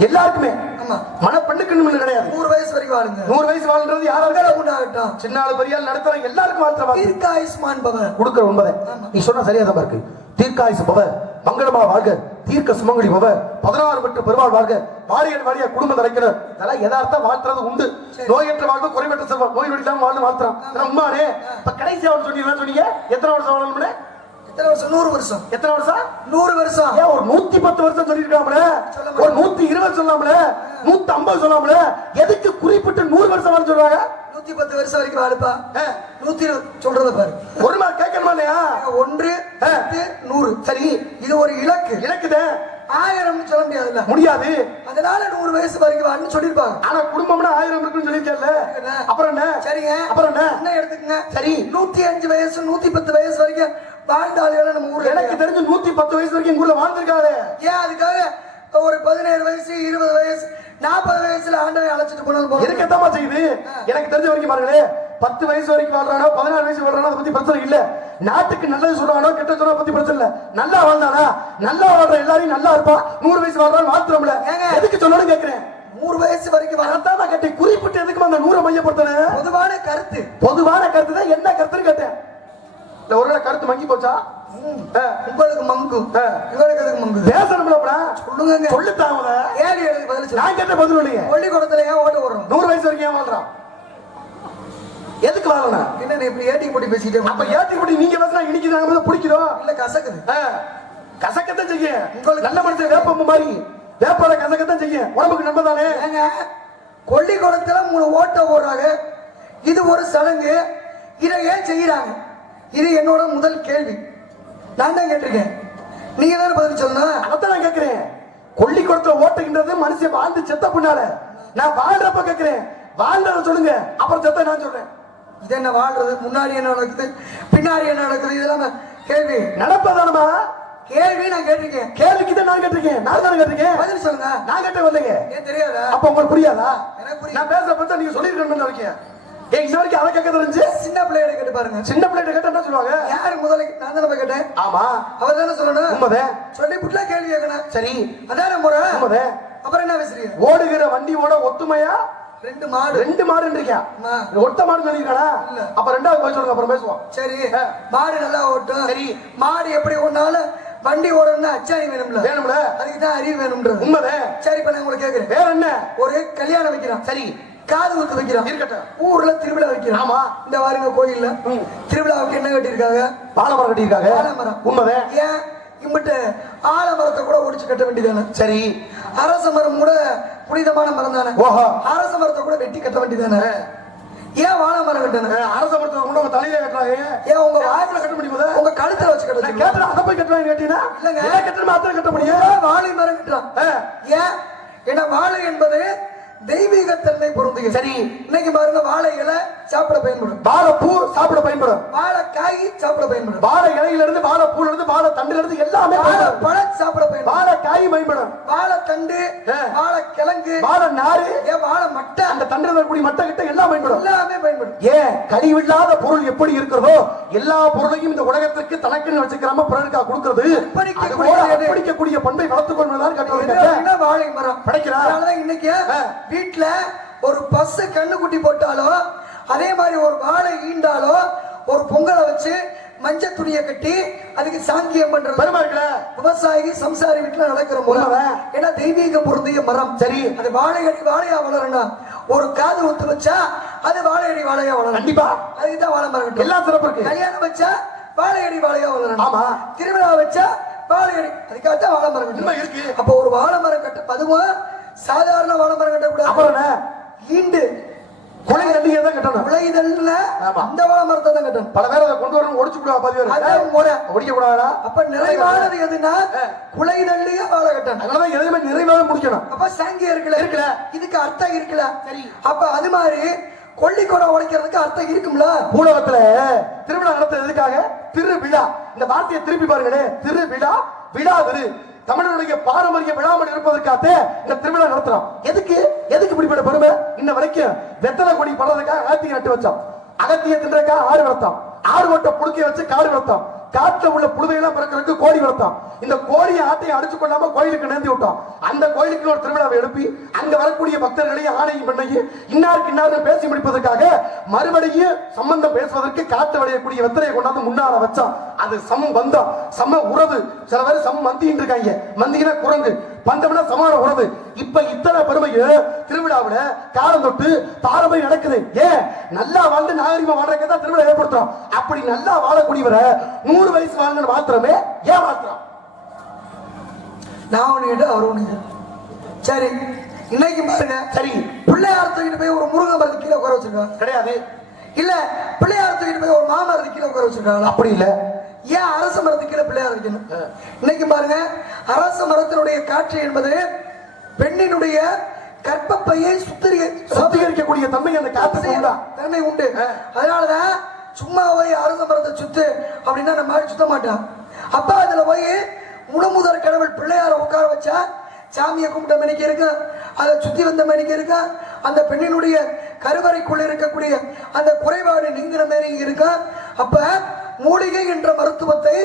எல்லாருக்குமே. ஆமா. மணப்பெண்ணுக்கு கிடையாது. 100 வயசு வரைக்கும் வாழுங்க. 100 வயசு வாழ்றது யாராவது உண்டாகட்டும். சின்ன ஆளு பெரிய ஆள் நடுத்தர எல்லாருக்கும் வாழ்த்துறோம். தீர்க்காயுஷ்மான் பவ கொடுக்கிற உண்மை. நீ சொன்ன சரியா தான் இருக்கு. தீர்க்காயுஷ் பவ, மங்களமா வாழ்க, தீர்க்க சுமங்கலி பவ, 16 பெற்று பெருமாள் வாழ்க, வாரியன் வாரியா குடும்பம் தலைக்கணும். இதெல்லாம் யதார்த்தம் வாழ்த்துறது உண்டு. நோயற்ற வாழ்வு, குறைவற்ற செல்வம், நோய் நொடி இல்லாம வாழ்ந்து வாழ்த்துறோம். உண்மானே. இப்ப கடைசி அவன் சொன்னீங்க எத்தனை வருஷம் வாழணும்னு? 100 வருஷம். எத்தனை வருஷம்? 100 வருஷம். ஏன் ஒரு 110 வருஷம் சொல்லிருக்காமல, ஒரு 120 சொல்லாமல, 150 சொல்லாமல, எதுக்கு குறிப்பிட்டு 100 வருஷம் வாழ சொல்றாங்க? 110 வருஷம் வரைக்கும் வாழுப்பா. 120 சொல்றத பாரு. ஒரு நாள் கேட்கணுமா இல்லையா? 1 100. சரி, இது ஒரு இலக்குதே. 1000 சொல்ல முடியாதுல்ல? முடியாது. அதனால 100 வயசு வரைக்கும் வாழணும்னு சொல்லிருப்பாங்க. ஆனா குடும்பம்னா 1000 இருக்குன்னு சொல்லிருக்கல. அப்புறம் என்ன? சரிங்க. அப்புறம் என்ன எடுத்துக்கங்க. சரி, 105 வயசு 110 வயசு வரைக்கும் வாழ்ந்தாலும் நம்ம ஊர்ல எனக்கு தெரிஞ்சு 110 வயசு வரைக்கும் எங்க ஊர்ல வாழ்ந்திருக்காரு. ஏன் அதுக்காக ஒரு 17 வயசு 20 வயசு 40 வயசுல ஆண்டவரை அழைச்சிட்டு போனாலும் இருக்கத்தாமா செய்யுது. எனக்கு தெரிஞ்ச வரைக்கும் பாருங்களே, 10 வயசு வரைக்கும் வாழ்றானோ 16 வயசு வாழ்றானோ அதை பத்தி பிரச்சனை இல்ல. நாட்டுக்கு நல்லது சொல்றானோ கெட்ட சொல்றானோ பத்தி பிரச்சனை இல்ல. நல்லா வாழ்ந்தானா, நல்லா வாழ்ற எல்லாரையும் நல்லா இருப்பா. 100 வயசு வாழ்றான்னு வாழ்த்துறோம்ல, எதுக்கு சொல்லணும் கேட்கிறேன். 100 வயசு வரைக்கும் வரத்தான் நான் கேட்டேன். குறிப்பிட்டு எதுக்கு அந்த 100 மையப்படுத்தின? பொதுவான கருத்து தான். என்ன கருத்துன்னு கேட்டேன். ஒரு கருத்து மங்கி போச்சா? உங்களுக்கு மங்கும், இவருக்கு எதுக்கு மங்கு? பேசணும்ல சொல்லுங்க. சொல்லுத்தாங்க. ஏன் எனக்கு பதில் சொல்லுங்க. நான் கேட்ட பதில் இல்லையே. பள்ளிக்கூடத்துல ஏன் ஓட்ட ஓடுறோம்? 100 வயசு வரைக்கும் ஏன் வாழ்றான்? எதுக்கு வாழணும்? என்ன இப்படி ஏட்டி போட்டி பேசிட்டே? அப்ப ஏட்டி போட்டி நீங்க பேசினா இன்னைக்கு நாங்க பிடிக்குதோ இல்ல கசக்குது? கசக்கத்தான் செய்யும். உங்களுக்கு நல்ல மனுஷன் வேப்பம்பு மாதிரி வேப்பால கசக்கத்தான் செய்யும். உடம்புக்கு நன்மைதானே. கொள்ளிக்கூடத்துல 3 ஓட்ட ஓடுறாங்க. இது ஒரு சடங்கு. இதை ஏன் செய்யறாங்க? இது என்னோட முதல் கேள்வி. நான் தான் கேட்டிருக்கேன், நீங்க தானே பதில் சொல்லணும். அதான் நான் கேட்கிறேன். கொள்ளிக்கூடத்துல ஓட்டுகின்றது மனுஷன் வாழ்ந்து செத்த பின்னால. நான் வாழ்றப்ப கேட்கிறேன், வாழ்றத சொல்லுங்க, அப்புறம் செத்த நான் சொல்றேன். இது என்ன வாழ்றது? முன்னாடி என்ன நடக்குது, பின்னாடி என்ன நடக்குது, இதெல்லாம் கேள்வி நடப்பதானமா? கேள்வி நான் கேட்டிருக்கேன். கேள்விக்கு தான் நான் கேட்டிருக்கேன். நான் தானே கேட்டிருக்கேன். பதில் சொல்லுங்க. நான் கேட்ட வரலைங்க. ஏன் தெரியாதா? அப்ப உங்களுக்கு புரியாதா? எனக்கு புரியும். நான் பேசுற பத்தி நீங்க சொல்லிருக்கணும்னு நினைக்கிறேன். இன்ன வரைக்கும் அதை கேட்க தெரிஞ்சு சின்ன பிள்ளைகிட்ட கேட்டு பாருங்க. சின்ன பிள்ளைகிட்ட கேட்டா என்ன சொல்லுவாங்க? யாரு முதல்ல? நான் தானே கேட்டேன். ஆமா, அவர் தானே சொல்லணும். உண்மைதான். சொல்லி புட்டா கேள்வி கேட்கணும். சரி, அதான முறை. உண்மைதான். அப்புறம் என்ன பேசுறீங்க? ஓடுகிற வண்டியோட ஒத்துமையா 2 மாடு இருக்கியா? ஒத்த மாடு சொல்லிருக்கானா? அப்ப 2வது போய் சொல்லுங்க, அப்புறம் பேசுவோம். சரி, மாடு நல்லா ஓட்டும். சரி, மாடு எப்படி ஓடினாலும் வண்டி ஓடணும்னா அச்சாணி வேணும்ல? அதுக்கு தான் அறிவு வேணும்ன்றது உண்மைதான். சரி, இப்ப நான் உங்களுக்கு கேட்கிறேன், வேற என்ன? ஒரு கல்யாணம் வைக்கிறோம். சரி, காது ஊத்து வைக்கிறோம். இருக்கட்டும். ஊர்ல திருவிழா வைக்கிறோம். ஆமா, இந்த வாருங்க கோயில்ல திருவிழாவுக்கு என்ன கட்டிருக்காங்க? பாலமரம் கட்டிருக்காங்க. பாலமரம் உண்மைதான். ஏன் இம்பிட்டு ஆலமரத்தை கூட ஒடிச்சு கட்ட வேண்டியதானே? சரி, அரச மரம் கூட புனிதமான மரம் தானே. ஓஹோ. அரச மரத்தை கூட வெட்டி கட்ட வேண்டியதானே? ஏன் வாழை மரம் கட்டணும்? அரச மரத்தை கொண்டு உங்க தலையில கட்டுறாங்க. ஏன் உங்க வாய்ப்புல கட்ட முடியுமா? உங்க கழுத்துல வச்சு கட்ட? கேட்டா அதை போய் கட்டுறாங்க கேட்டீங்கன்னா இல்லங்க, எதை கட்டணும் மாத்திரம் கட்ட முடியும். வாழை மரம் கட்டுறான். ஏன்? ஏன்னா வாழை என்பது தெய்வீக தன்மை பொருந்துகிறது. சரி, இன்னைக்கு பாருங்க, வாழை இலை சாப்பிட பயன்படும், வாழை பூ சாப்பிட பயன்படும், வாழை காய் சாப்பிட பயன்படும், வாழை இலையில இருந்து வாழை பூல இருந்து வாழை தண்டுல இருந்து எல்லாமே வாழை பழம் சாப்பிட பயன்படும், வாழை காய் பயன்படும், வாழை தண்டு, வாழை கிழங்கு, வாழை நாறு, ஏன் வாழை மட்டை, அந்த தண்டுல இருக்கக்கூடிய மட்டை கிட்ட எல்லாம் பயன்படும், எல்லாமே பயன்படும். ஏன் கழிவில்லாத பொருள் எப்படி இருக்கிறதோ எல்லா பொருளையும் இந்த உலகத்திற்கு தனக்குன்னு வச்சுக்கிறாம பிறருக்கா கொடுக்கிறது. படிக்கக்கூடிய பண்பை வளர்த்துக் கொள்வதுதான் கட்டுறது. வாழை மரம் படைக்கிறார். இன்னைக்கு வீட்டுல ஒரு பசு கண்ணு குட்டி போட்டாலோ, அதே மாதிரி ஒரு வாழை ஈண்டாலோ, ஒரு பொங்கலை வச்சு மஞ்சள் துணியை கட்டி அதுக்கு சாங்கியம் பண்றது விவசாயி சம்சாரி வீட்டுல நடக்கிற முறை. ஏன்னா தெய்வீக பொருந்திய மரம். சரி, அது வாழையடி வாழையா வளரணும். ஒரு காது ஒத்து வச்சா அது வாழையடி வாழையா வளரும். கண்டிப்பா அதுக்குதான் வாழை மரம். எல்லா சிறப்பு இருக்கு. கல்யாணம் வச்சா வாழையடி வாழையா வளரணும். ஆமா, திருவிழா வச்சா வாழையடி, அதுக்காகத்தான் வாழை மரம் இருக்கு. அப்ப ஒரு வாழை மரம் கட்ட, அதுவும் சாதாரண வாழை மரம் கட்டக்கூடாது. ஈண்டு குலைதல்லியே தான் கட்டணும். குலைதல்ல அந்த வாழை மரத்தை தான் கட்டணும். பல பேர் அதை கொண்டு வரணும், ஒடிச்சு விடுவா. ஒடிக்க கூடாதா? அப்ப நிறைவானது எதுனா குலைதல்லியே வாழை கட்டணும். அதனாலதான் எதுவுமே நிறைவாக முடிக்கணும். அப்ப சாங்கியம் இருக்குல்ல, இதுக்கு அர்த்தம் இருக்குல்ல. சரி, அப்ப அது மாதிரி கொல்லிக்கொடை உடைக்கிறதுக்கு அர்த்தம் இருக்கும்ல. பூலகத்துல திருவிழா நடத்துறது எதுக்காக? திருவிழா. இந்த வார்த்தையை திருப்பி பாருங்களே, திருவிழா, விழாவிரு. தமிழனுடைய பாரம்பரிய விழாமல் இருப்பதற்காக இந்த திருவிழா நடத்துறோம். எதுக்கு இப்படிப்பட்ட பெருமை? இன்ன வரைக்கும் வெத்தலை கொடி படுறதுக்காக அகத்திய நட்டு வச்சோம், அகத்திய தின்றதுக்காக ஆடு வளர்த்தோம், ஆடு வட்ட புழுக்கைய வச்சு காடு வளர்த்தோம், காட்டுல உள்ள புழுவையெல்லாம் பிறக்கிறதுக்கு கோழி வளர்த்தோம். இந்த கோழியை ஆட்டையை அடிச்சு கொள்ளாம கோயிலுக்கு நேர்ந்து விட்டோம். அந்த கோயிலுக்கு ஒரு திருவிழாவை எழுப்பி அங்க வரக்கூடிய பக்தர்களையும் ஆணையும் பெண்ணையும் இன்னாருக்கு இன்னாரு பேசி முடிப்பதற்காக மறுபடியும் சம்பந்தம் பேசுவதற்கு காட்டு விளையக்கூடிய வெத்தலையை கொண்டாந்து முன்னால வச்சோம். அது சம பந்தம், சம உறவு. சில பேர் சம மந்தின்னு இருக்காங்க. மந்தினா குரங்கு, பந்தம்னா சமான உறவு. இப்ப இத்தனை பெருமையும் திருவிழாவில காலம் தொட்டு பாரம்பரியம் நடக்குது. ஏன்? நல்லா வாழ்ந்து நாகரிகமா வாழ்றதுக்கு தான் திருவிழா ஏற்படுத்துறோம். அப்படி நல்லா வாழக்கூடியவரை 100 வயசு வாழ்ந்து மாத்திரமே ஏன் மாத்திரம்? நான் ஒண்ணு அவர் ஒண்ணு. சரி, இன்னைக்கு பாருங்க. சரி, பிள்ளையார் தூக்கிட்டு போய் ஒரு முருங்கை மரத்து கீழே உட்கார வச்சிருக்காங்க. கிடையாது. இல்ல, பிள்ளையார் தூக்கிட்டு போய் ஒரு மாமரத்து கீழே உட்கார வச்சிருக்காங்க. அப்படி இல்ல. ஏன் அரச மரத்து கீழே பிள்ளையார் வைக்கணும்? இன்னைக்கு பாருங்க, அரச மரத்தினுடைய காட்சி என்பது பெண்ணினுடைய கற்பப்பையை சுத்திகரிக்கக்கூடிய தன்மை அந்த காற்று தன்மை உண்டு. அதனாலதான் சும்மா போய் அரச மரத்தை சுத்து அப்படின்னா நம்ம சுத்த மாட்டான். அப்ப அதுல போய் முழுமுதற் கடவுள் பிள்ளையார உட்கார வச்சா சாமியை கும்பிட்ட மணிக்கு இருக்கு, அதை சுத்தி வந்த மணிக்கு இருக்கு. அந்த பெண்ணினுடைய கருவறைக்குள்ள இருக்கக்கூடிய அந்த குறைபாடு நீங்கிற மாதிரி இருக்கு. அப்ப மூலிகை என்ற மருத்துவத்தை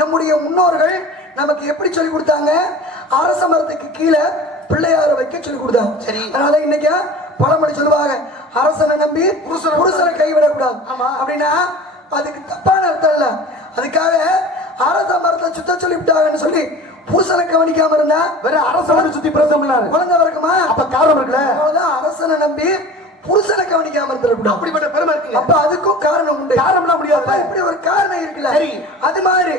நம்முடைய முன்னோர்கள் நமக்கு எப்படி சொல்லி கொடுத்தாங்க? அரச மரத்துக்கு கீழே பிள்ளையார வைக்க சொல்லி கொடுத்தாங்க. சரி, அதனால இன்னைக்கு பழமொழி சொல்லுவாங்க, அரசனை நம்பி புருஷனை கைவிடக்கூடாது அப்படின்னா அதுக்கு தப்பான அர்த்தம் இல்ல. அதுக்காக அரச மரத்தை சுத்த சொல்லி விட்டாங்கன்னு சொல்லி புருஷனை கவனிக்காம இருந்தா வேற அரசனை சுத்தி பிரசம் குழந்தை இருக்குமா? அப்ப காரணம் இருக்குல்ல. அவ்வளவுதான், அரசனை நம்பி புருஷனை கவனிக்காம இருந்திருக்கணும். அப்படிப்பட்ட பெருமை இருக்கு. அப்ப அதுக்கும் காரணம் உண்டு. காரணம்னா முடியாது, இப்படி ஒரு காரணம் இருக்குல்ல. சரி, அது மாதிரி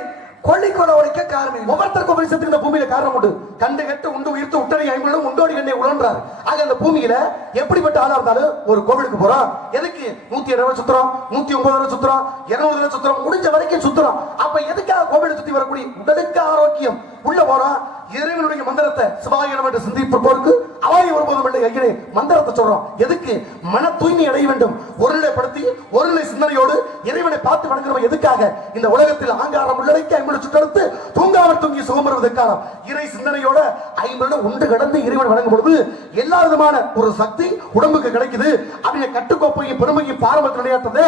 கொல்லிக்கொடை உடைக்க காரணம் ஒவ்வொருத்தருக்கும் உபரிசத்துக்கு இந்த பூமியில காரணம் உண்டு. கண்டு கட்டு உண்டு உயிர்த்து உட்டனை ஐம்பதும் உண்டோடி கண்ணை உழன்றார். ஆக இந்த பூமியில எப்படிப்பட்ட ஆளா இருந்தாலும் ஒரு கோவிலுக்கு போறோம். எதுக்கு? 107 சுத்துறோம், 109 சுத்துறோம், 200 சுத்துறோம், முடிஞ்ச வரைக்கும் சுத்துறோம். அப்ப எதுக்காக கோவிலை சுத்தி வரக்கூடிய உடலுக்கு ஆரோக்கியம் உள்ள போறோம். இறைவனுடைய மந்திரத்தை சிவாயினம் என்று சிந்திப்போருக்கு அவாய் ஒருபோதும் இல்லை ஐயனே மந்திரத்தை சொல்றோம். எதுக்கு? மன தூய்மை அடைய வேண்டும். ஒரு நிலைப்படுத்தி ஒரு நிலை சிந்தனையோடு இறைவனை பார்த்து வணங்குறவன் எதுக்காக? இந்த உலகத்தில் ஆங்காரம் உள்ளடக்கி 50 சுற்றெடுத்து தூங்காமல் தூங்கி சுகம் வருவதற்கான இறை சிந்தனையோட 50 உண்டு கடந்து இறைவன் வணங்கும் பொழுது எல்லா விதமான ஒரு சக்தி உடம்புக்கு கிடைக்குது. அவங்க கட்டுக்கோப்பையும் பெருமையும் பாரம்பரிய விளையாட்டது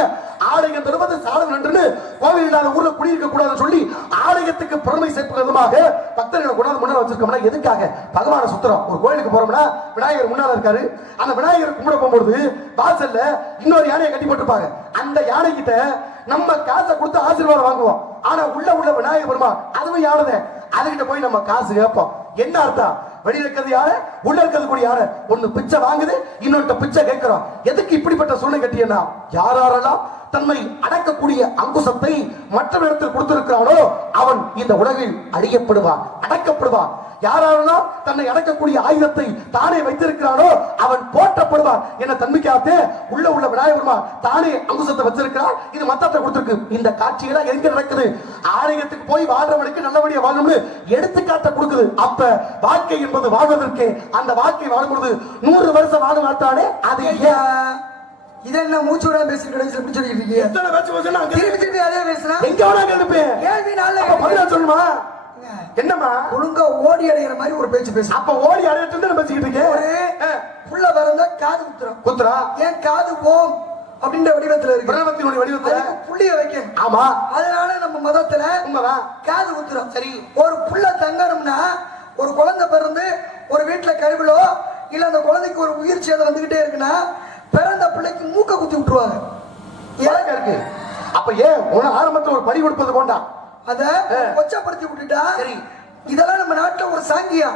ஆலயம் தருவது சாதம் என்று கோவில் இல்லாத ஊர்ல குடியிருக்க கூடாதுன்னு சொல்லி ஆலயத்துக்கு பெருமை சேர்ப்பு விதமாக பக்தர்களை கொண்டாந்து முன்னாடி வச்சிருக்கோம்னா எதுக்காக? பகவான சுத்திரம். ஒரு கோயிலுக்கு போறோம்னா விநாயகர் முன்னால இருக்காரு. அந்த விநாயகர் கும்பிட போகும்போது வாசல்ல இன்னொரு யானையை கட்டி போட்டுப்பாங்க. அந்த யானை கிட்ட நம்ம காசை கொடுத்து ஆசீர்வாதம் வாங்குவோம். ஆனா உள்ள விநாயகர் பெருமாள் அதுவும் யானதே, அதுகிட்ட போய் நம்ம காசு கேட்போம். என்ன அர்த்தம்? வெளியில இருக்கிறது யாரு, உள்ள இருக்கிறது கூட யாரு? ஒண்ணு பிச்சை வாங்குது, இன்னொரு பிச்சை கேட்கிறோம். எதுக்கு இப்படிப்பட்ட சூழ்நிலை கட்டியனா? யாரெல்லாம் தன்னை அடக்கக்கூடிய அங்குசத்தை மற்றவரிடத்தில் கொடுத்திருக்கிறானோ அவன் இந்த உலகில் அழியப்படுவான், அடக்கப்படுவான். யாரெல்லாம் தன்னை அடக்கக்கூடிய ஆயுதத்தை தானே வைத்திருக்கிறானோ அவன் போற்றப்படுவான் என தன்மைக்காக உள்ள விநாயகர் தானே அங்குசத்தை வச்சிருக்கிறான். இது மத்தத்தை கொடுத்திருக்கு. இந்த காட்சியெல்லாம் எங்க நடக்குது? ஆலயத்துக்கு போய் வாழ்றவனுக்கு நல்லபடியா வாழணும்னு எடுத்துக்காட்ட கொடுக்குது. அப்ப வாழ்க்கை என்பது வாழ்வதற்கு, அந்த வாழ்க்கை வாழும்பொழுது 100 வருஷம் வாழ மாட்டானே அது ஏன்? இதென்ன மூச்சு விட பேசி கடைசியில் எப்படி சொல்லிட்டு இருக்கீங்க? எத்தனை பேச்சு பேசினா திருப்பி திருப்பி அதே பேசுனா எங்க வேணா கேளுப்பேன். கேள்வி நாள்ல பதிலா சொல்லுமா? என்னம்மா ஒழுங்கா ஓடி அடைகிற மாதிரி ஒரு பேச்சு பேசு. அப்ப ஓடி அடையிட்டு பேசிக்கிட்டு இருக்கேன். ஒரு புள்ள பிறந்த காது குத்துறோம். குத்துறா ஏன் காது ஓம் அப்படின்ற வடிவத்துல இருக்கு. பிரணவத்தினுடைய வடிவத்துல புள்ளிய வைக்கணும். ஆமா, அதனால நம்ம மதத்துல உண்மைதான் காது குத்துறோம். சரி, ஒரு புள்ள தங்கணும்னா ஒரு குழந்தை பிறந்து ஒரு வீட்டுல கருவிலோ இல்ல அந்த குழந்தைக்கு ஒரு உயிர் சேதம் வந்துகிட்டே இருக்குன்னா பிறந்த பிள்ளைக்கு மூக்க குத்தி விட்டுருவாங்க. ஏன் இருக்கு? அப்ப ஏன் உன ஆரம்பத்துல ஒரு படி கொடுப்பது கொண்டா அத கொச்சப்படுத்தி விட்டுட்டா சரி. இதெல்லாம் நம்ம நாட்டுல ஒரு சாங்கியா.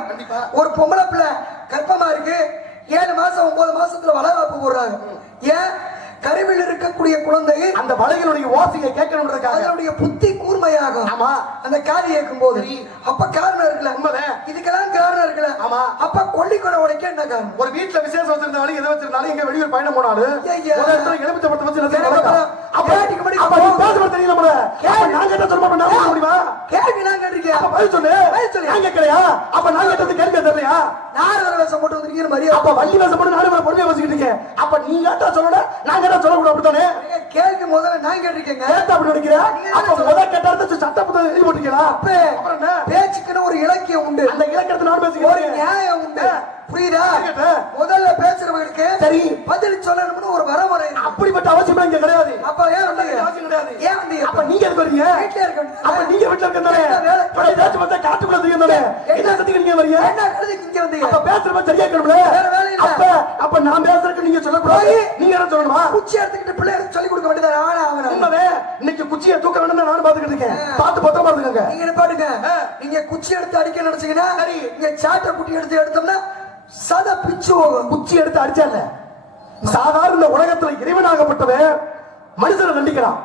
ஒரு பொம்பளை பிள்ளை கர்ப்பமா இருக்கு, 7 மாசம் 9 மாசத்துல வளகாப்பு போடுறாங்க. ஏன்? கருவில் இருக்கக்கூடிய குழந்தை அந்த வளைகளுடைய ஓசையை கேட்கணும்ன்றதுக்காக, அதனுடைய புத்தி கூர்மையாகும். ஆமா, அந்த காது கேட்கும் போது அப்ப காரணம் இருக்குல்ல. உண்மைதான், இதுக்கெல்லாம் காரணம் இருக்குல்ல. ஆமா. அப்ப கொல்லிக்கொடை உடைக்க என்ன காரணம்? ஒரு வீட்டுல விசேஷம் வச்சிருந்தாலும் எதை வச்சிருந்தாலும் எங்க வெளியூர் பயணம் போனாலும் எலுமிச்சை பழத்தை வச்சு தெரியல. நான் கேட்ட சொல்ல முடியுமா? கேள்வி நான் கேட்டிருக்கேன். பதில் சொல்லு. நான் கேட்கலையா? அப்ப நான் கேட்டது கேள்வி தெரியலையா? நாரதர வேஷம் போட்டு வந்திருக்கீங்க மரியாதை. அப்ப வள்ளி வேஷம் போட்டு நானும் பொறுமையா வச்சுக்கிட்டு இருக்கேன். அப்ப நீ கேட்டா சொல்லணும், நான் கேட்டா சொல்லக்கூடாது. அப்படித்தானே? கேள்வி முதல்ல நான் கேட்டிருக்கேங்க. கேட்டா அப்படி நினைக்கிறேன். அப்ப முதல் கேட்டா சட்ட புத்தகம் எழுதி போட்டீங்களா? பேச்சுக்குன்னு ஒரு இலக்கியம் உண்டு. அந்த இலக்கியத்தை நான் ஒரு பேசுகிறேன். நியாயம் உண்டு. புரியுதா? முதல்ல பேசுறவங்களுக்கு சரி பதில் சொல்லணும்னு ஒரு வரமுறை. அப்படிப்பட்ட அவசியம் இங்க கிடையாது. அப்ப ஏன் வந்தீங்க? அவசியம் கிடையாது. ஏன் வந்தீங்க? அப்ப நீங்க எதுக்கு வரீங்க? வீட்ல இருக்கணும். அப்ப நீங்க வீட்ல இருக்கதானே? ஏதாச்சும் பார்த்தா காட்டுக்குள்ள தெரியுதானே? என்ன சத்திக்கு நீங்க வரீங்க? என்ன கருதுக்கு இங்க வந்தீங்க? அப்ப பேசுறப்ப சரியா இருக்கணும்ல. வேற வேலை இல்ல. அப்ப நான் பேசுறதுக்கு நீங்க சொல்லக்கூடாது. நீங்க என்ன சொல்லணுமா? குச்சி எடுத்துக்கிட்டு பிள்ளைகளுக்கு சொல்லி கொடுக்க வேண்டியது ஆனா அவன. உண்மையே இன்னைக்கு குச்சியை தூக்க வேணும்னு நான் பாத்துக்கிட்டு இருக்கேன். பார்த்து பத்திரமா இருந்துங்க. நீங்க நிப்பாட்டுங்க. நீங்க குச்சி எடுத்து அடிக்க நினைச்சீங்கன்னா சரி, நீங்க சாட்டை குட்டி எடுத்து எடுத்தோம்னா சத பிச்சு போகும். குச்சி எடுத்து அடிச்சால சாதாரண உலகத்துல இறைவனாகப்பட்டவன் மனுஷனை தண்டிக்கிறான்.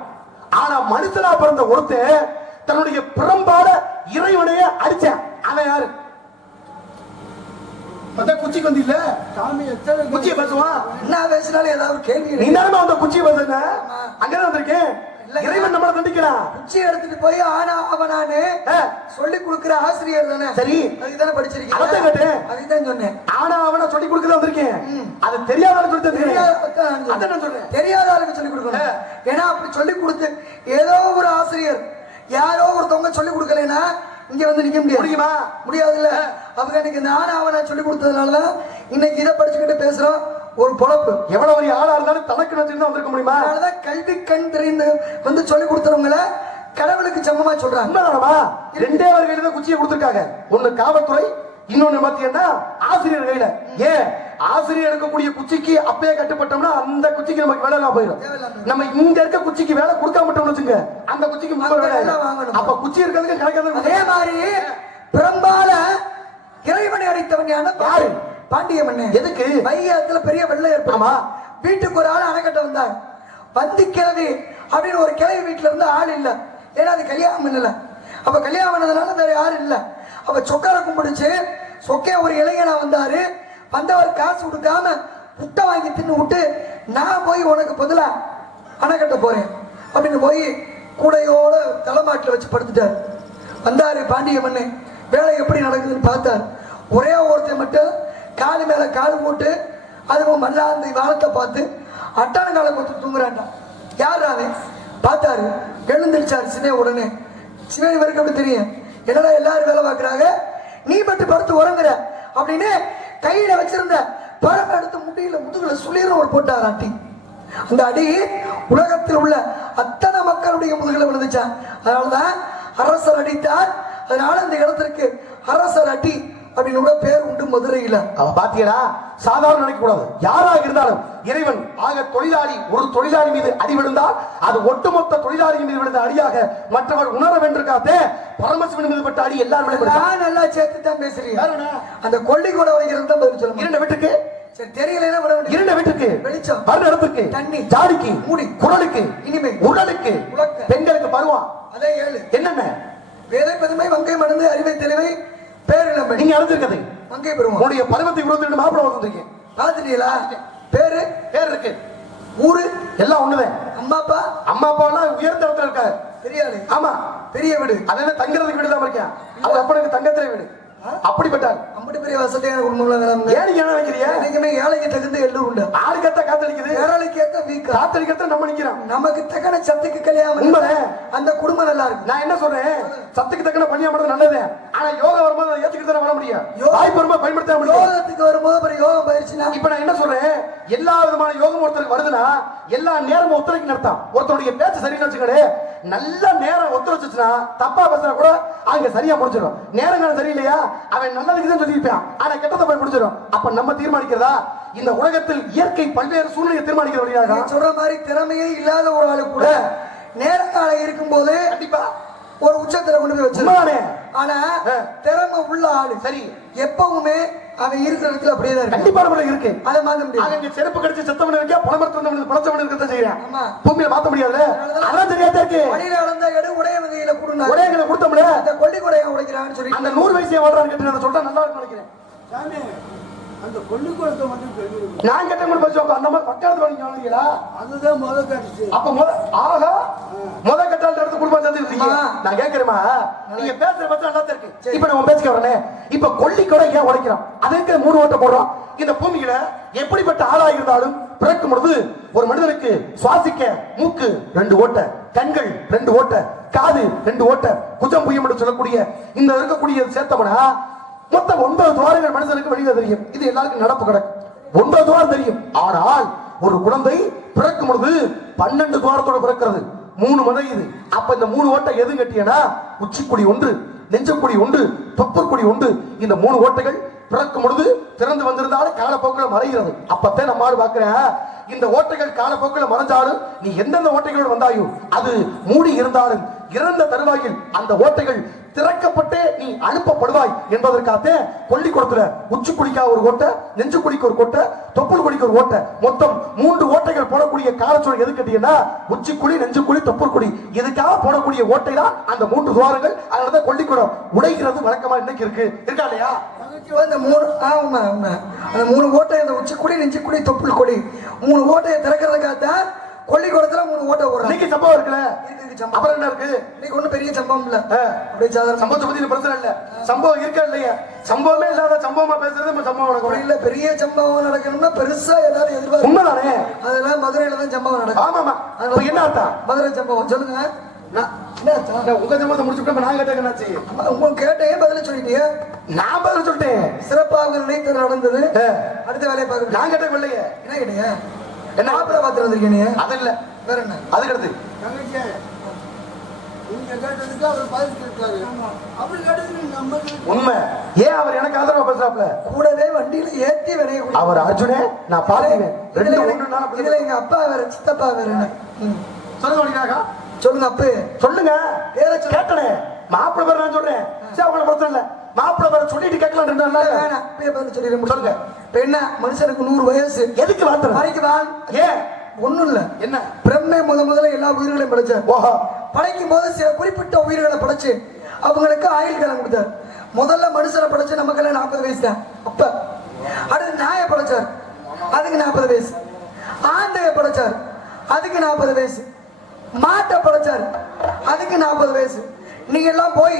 ஆனா மனுஷனா பிறந்த ஒருத்தன் தன்னுடைய பிறம்பாட இறைவனைய அடிச்சான். அவன் யாரு? குச்சிக்கு வந்து இல்ல குச்சியை பேசுவான். என்ன பேசினாலும் ஏதாவது கேள்வி. நீ தானே அந்த குச்சியை பேசுன? அங்கதான் வந்திருக்கேன். இறைவன் நம்மள தண்டிக்கிறான். குச்சி எடுத்துட்டு போய் ஆனா அவனானு சொல்லி கொடுக்கிற ஆசிரியர் தானே. சரி, அதுதானே படிச்சிருக்கீங்க. அதான் கேட்டேன். அதுதான் சொன்னேன். ஆனா அவனை சொல்லி கொடுக்கல வந்திருக்கேன். அது தெரியாத ஆளு சொல்லி தெரியாத ஆளுக்கு சொல்லி கொடுக்கணும். ஏன்னா அப்படி சொல்லி கொடுத்து ஏதோ ஒரு ஆசிரியர் யாரோ ஒருத்தவங்க சொல்லி கொடுக்கலன்னா இங்க வந்து நிக்க முடியுமா? முடியாதுல்ல. அவங்க இன்னைக்கு இந்த ஆனா அவனை சொல்லி கொடுத்ததுனாலதான் இன்னைக்கு இதை படிச்சுக்கிட்டு பேசுறோம். ஒரு பொழப்பு. எவ்வளவு ஒரு ஆளா இருந்தாலும் தனக்கு நினைச்சு வந்திருக்க முடியுமா? அதனாலதான் கல்வி கண் தெரிந்து வந்து சொல்லி கொடுத்தவங்கள கடவுளுக்கு சமமா சொல்றாங்க. உண்மைதானமா? ரெண்டே ஒரு கையில தான் குச்சியை கொடுத்திருக்காங்க. ஒண்ணு காவல்துறை, இன்னொன்னு பாத்தீங்கன்னா ஆசிரியர் கையில. ஏன்? ஆசிரியர் எடுக்கக்கூடிய குச்சிக்கு அப்பயே கட்டுப்பட்டோம்னா அந்த குச்சிக்கு நமக்கு வேலை எல்லாம் போயிடும். நம்ம இங்க இருக்க குச்சிக்கு வேலை கொடுக்காம விட்டோம்னு வச்சுங்க, அந்த குச்சிக்கு வேலை வாங்கணும். அப்ப குச்சி இருக்கிறதுக்கு கிடைக்காது. அதே மாதிரி பெரும்பால இறைவனை அடித்தவன் யாரு? பாண்டிய மன்னன். எதுக்கு? வையத்துல பெரிய வெள்ளம் ஏற்படுமா? வீட்டுக்கு ஒரு ஆள் அணைக்கட்ட வந்தார். வந்தி கிழவி அப்படின்னு ஒரு கிழவி வீட்டுல இருந்து ஆள் இல்ல. ஏன்னா அது கல்யாணம் பண்ணல. அப்ப கல்யாணம் பண்ணதுனால வேற யாரும் இல்ல. அப்ப சொக்கார கும்பிடுச்சு. சொக்கே ஒரு இளைஞனா வந்தாரு. வந்தவர் காசு கொடுக்காம முட்டை வாங்கி தின்னு விட்டு நான் போய் உனக்கு பதிலா அணை கட்ட போறேன் அப்படின்னு போய் கூடையோட தலைமாட்டில் வச்சு படுத்துட்டாரு. வந்தாரு பாண்டிய மன்னன். வேலை எப்படி நடக்குதுன்னு பார்த்தார். ஒரே ஒருத்தர் மட்டும் காலு மேல காலு போட்டு அதுவும் மல்லாந்து வானத்தை பார்த்து அட்டான காலை கொடுத்து தூங்குறான்டா. யார் அவன்? பார்த்தாரு. எழுந்திருச்சாரு சினே. உடனே சிவன் இவருக்கு அப்படி தெரியும். என்னடா எல்லாரும் வேலை பார்க்கறாங்க, நீ மட்டும் படுத்து உறங்குற அப்படின்னு கையில வச்சிருந்த பழம் எடுத்து முட்டியில முதுகுல சுளிர ஒரு போட்டார் அட்டி. அந்த அடி உலகத்தில் உள்ள அத்தனை மக்களுடைய முதுகுல விழுந்துச்சான். அதனாலதான் அரசர் அடித்தார். அதனால இந்த இடத்திற்கு அரசர் அடி அப்படின்னு கூட பேர் உண்டு மதுரையில. அவ பாத்தீங்களா, சாதாரண நினைக்க கூடாது. யாராக இருந்தாலும் இறைவன் ஆக தொழிலாளி ஒரு தொழிலாளி மீது அடி விழுந்தால் அது ஒட்டுமொத்த தொழிலாளி மீது விழுந்த அடியாக மற்றவர் உணர வேண்டியிருக்காதே. பரமசிவன் மீது பட்ட அடி எல்லாருமே நல்லா சேர்த்து தான் பேசுறீங்க. அந்த கொள்ளி கூட வைக்கிறது தான் பதில் சொல்லுங்க. இரண்டு வீட்டுக்கு சரி தெரியலன்னா விட வேண்டிய இரண்டு வீட்டுக்கு வெளிச்சம், மறுநடத்துக்கு தண்ணி, ஜாடிக்கு மூடி, குரலுக்கு இனிமை, உடலுக்கு, பெண்களுக்கு பருவம். அதே 7 என்னென்ன? வேதை பெருமை, வங்கை மருந்து, அறிவை தெளிவை, பேரிழமை. நீங்க அறிஞ்சிருக்கிறது வங்கை பெருமை. உங்களுடைய பருவத்தை 22 மாப்பிள வந்திருக்கீங்க. பாத்துட்டீங்களா? பேரு பேர் இருக்கு, ஊரு எல்லாம் ஒண்ணுதான். அம்மா அப்பா அம்மா அப்பா எல்லாம் உயர்ந்த இடத்துல இருக்காரு. பெரிய ஆளு. ஆமா, பெரிய வீடு. அதனால தங்கறதுக்கு வீடு தான் இருக்கேன். அவர் அப்பனுக்கு தங்கத்திலே வீடு. அப்படிப்பட்டார். அம்படி பெரிய வசதியான குடும்பம். ஏன் என்ன நினைக்கிறீங்க? நீங்க ஏழைக்கு தகுந்த எள்ளு உண்டு. ஆளுக்கேத்த காத்தடிக்குது, ஏழைக்கு ஏத்த வீக்க காத்தடிக்கிறத நம்ம நிக்கிறோம். நமக்கு தக்கன சத்துக்கு கல்யாணம் அந்த குடும்பம் நல்லா இருக்கு. நான் என்ன சொல்றேன், சத்துக்கு தக்கன பண்ணியா மட்டும் நல்லது. ஆனா யோகா வரும்போது அதை ஏத்துக்கிட்டு தானே வர முடியும். வாய்ப்பு வரும்போது பயன்படுத்த முடியும். யோகத்துக்கு வரும்போது அப்புறம் யோகம் பயிற்சினா இப்ப நான் என்ன சொல்றேன், எல்லா விதமான யோகம் ஒருத்தருக்கு வருதுன்னா எல்லா நேரமும் ஒத்துழைக்கு நடத்தான். ஒருத்தருடைய பேச்சு சரின்னு வச்சுக்கலே, நல்ல நேரம் ஒத்துழைச்சுன்னா தப்பா பேசுனா கூட அங்க சரியா முடிச்சிடும். நேரங்காலம் சரியில்லையா அவன் நல்லதுக்கு தான் சொல்லியிருப்பான், ஆனா கெட்டதை போய் முடிச்சிடும். அப்ப நம்ம தீர்மானிக்கிறதா? இந்த உலகத்தில் இயற்கை பல்வேறு சூழ்நிலையை தீர்மானிக்கிற வழியாக சொல்ற மாதிரி திறமையே இல்லாத ஒரு ஆளு கூட நேரங்காலம் இருக்கும் போது கண்டிப்பா ஒரு உச்சத்துல கொண்டு போய் வச்சிருக்கானே. ஆனா திறமை உள்ள ஆளு சரி எப்பவுமே அவன் இருக்கிற இடத்துல அப்படியே தான் இருக்கு. கண்டிப்பா நம்மள இருக்கு, அதை மாத்த முடியாது. அங்க செருப்பு கடிச்சு செத்தவன இருக்கா, பணமரத்து வந்தவன பழச்சவன இருக்கத செய்யறான். ஆமா, பூமியில மாத்த முடியாதுல. அதான் தெரியாதே இருக்கு. வழியில அளந்தா எடு உடைய வகையில குடுனா, உடையங்களை கொடுத்தோம்ல, அந்த கொள்ளி கொடையை உடைக்கிறான்னு சொல்லி அந்த 100 வயசே வாழ்றான்னு கேட்டு நான் சொல்றேன். நல்லா இருக்கு நினைக்கிறேன். சாமி அந்த கொள்ளி கொடத்தை மட்டும் கேளுங்க. நான் கேட்ட கூட பேசுவோம். அந்த மாதிரி பக்கத்துல வந்து ஞானீங்களா? அதுதான் முத கட்டிச்சு. அப்ப முத ஆஹா முத கட்டால எடுத்து குடும்பம் சேர்ந்து இருக்கீங்க. நான் கேக்குறேமா, நீங்க பேசுற பத்தி நல்லா இருக்கு. இப்ப நான் பேசிக்க வரேன். இப்ப கொள்ளி கொடை ஏன் உடைக்கிறோம்? அதுக்கு 3 ஓட்டை போடுறோம். இந்த பூமியில எப்படிப்பட்ட ஆளா இருந்தாலும் பிறக்கும் பொழுது ஒரு மனிதனுக்கு சுவாசிக்க மூக்கு 2 ஓட்டை, கண்கள் 2 ஓட்டை, காது 2 ஓட்டை, குஜம் புயம் என்று சொல்லக்கூடிய இந்த இருக்கக்கூடிய சேர்த்தவனா மொத்தம் 9 துவாரங்கள் மனிதனுக்கு வெளியில தெரியும். இது எல்லாருக்கும் நடப்பு கிடக்கு. 9 துவாரம் தெரியும். ஆனால் ஒரு குழந்தை பிறக்கும் பொழுது 12 துவாரத்தோட பிறக்கிறது. 3 மதையுது. அப்ப இந்த 3 ஓட்டை எது கட்டியனா, உச்சிக்குடி ஒன்று, நெஞ்சக்குடி ஒன்று, தொப்புக்குடி ஒன்று. இந்த 3 ஓட்டைகள் பிறக்கும் பொழுது திறந்து வந்திருந்தாலும் காலப்போக்கில் மறைகிறது. அப்பத்தான் நம்மால் பாக்குறேன், இந்த ஓட்டைகள் காலப்போக்கில் மறைஞ்சாலும் நீ எந்தெந்த ஓட்டைகளோடு வந்தாயோ அது மூடி இருந்தாலும் இறந்த தருவாயில் அந்த ஓட்டைகள் திறக்கப்பட்டே நீ அனுப்பப்படுவாய் என்பதற்காக கொல்லி கொடுத்துல உச்சி குடிக்கா ஒரு ஓட்டை, நெஞ்சு குடிக்க ஒரு ஓட்டை, தொப்புள் குடிக்க ஒரு ஓட்டை, மொத்தம் 3 ஓட்டைகள் போடக்கூடிய காலச்சோடு எது கட்டியன்னா உச்சி குழி, நெஞ்சு குழி, தொப்புள் குடி. இதுக்காக போடக்கூடிய ஓட்டை தான் அந்த 3 துவாரங்கள். அதனாலதான் கொல்லிக்கூடம் உடைகிறது வழக்கமா இன்னைக்கு இருக்கு. இருக்கா இல்லையா? அந்த 3 ஓட்டை, அந்த உச்சி குடி, நெஞ்சு குடி, தொப்புள் குடி 3 ஓட்டையை திறக்கிறதுக்காக கொல்லிக்கூடத்துல 3 ஓட்டை போடுறோம். இன்னைக்கு சம்பவம் இருக்குல்ல, அப்புறம் என்ன இருக்கு? இன்னைக்கு ஒண்ணும் பெரிய சம்பவம் இல்ல. அப்படியே சாதாரண சம்பவத்தை பத்தி பிரச்சனை இல்ல. சம்பவம் இருக்கா இல்லையா? சம்பவமே இல்லாத சம்பவமா பேசுறது சம்பவம் நடக்கும் இல்ல. பெரிய சம்பவம் நடக்கணும்னா பெருசா எல்லாரும் எதிர்பார்க்க உண்மைதானே. அதெல்லாம் மதுரையில தான் சம்பவம் நடக்கும். ஆமாமா. என்ன அர்த்தம் மதுரை சம்பவம் சொல்லுங்க. உங்க சம்பவத்தை முடிச்சுட்டு நான் கேட்டேன். உங்க கேட்டேன் பதில சொல்லிட்டீங்க. நான் பதில சொல்லிட்டேன். சிறப்பாக நினைத்து நடந்தது. அடுத்த வேலையை பார்க்க நான் கேட்டேன். இல்லையே என்ன கேட்டீங்க? என்ன மாப்பிள்ள பாத்து வந்திருக்கீங்க? அது இல்ல, வேற என்ன? அது கிடையாது. உண்மை. ஏன் அவர் எனக்கு ஆதரவா பேசுறாப்ல? கூடவே வண்டியில ஏத்தி வினைய அவர் அர்ஜுனே நான் பாத்தீங்க. இதுல எங்க அப்பா வேற, சித்தப்பா வேற. சொல்லுங்க சொல்லுங்க அப்ப சொல்லுங்க. கேட்டனே மாப்பிள்ள பேர் நான் சொல்றேன். சரி அவங்கள பிரச்சனை இல்ல. மாப்பிள்ள பேர் சொல்லிட்டு கேட்கலாம். வேணாம் சொல்லிடுறேன். சொல்லுங்க. என்ன மனுஷனுக்கு 100 வயசு எதுக்கு வார்த்தை மறைக்குவான்? ஏன் ஒண்ணும் இல்ல. என்ன பிரம்மை முதல்ல எல்லா உயிர்களையும் படைச்சார். ஓஹோ. படைக்கும் போது சில குறிப்பிட்ட உயிர்களை படைச்சு அவங்களுக்கு ஆயுள் காலம் கொடுத்தார். முதல்ல மனுஷனை படைச்சு நமக்கெல்லாம் 40 வயசு தான். அப்ப அடுத்து நாயை படைச்சார், அதுக்கு 40 வயசு. ஆந்தைய படைச்சார், அதுக்கு 40 வயசு. மாட்டை படைச்சார், அதுக்கு 40 வயசு. நீங்க எல்லாம் போய்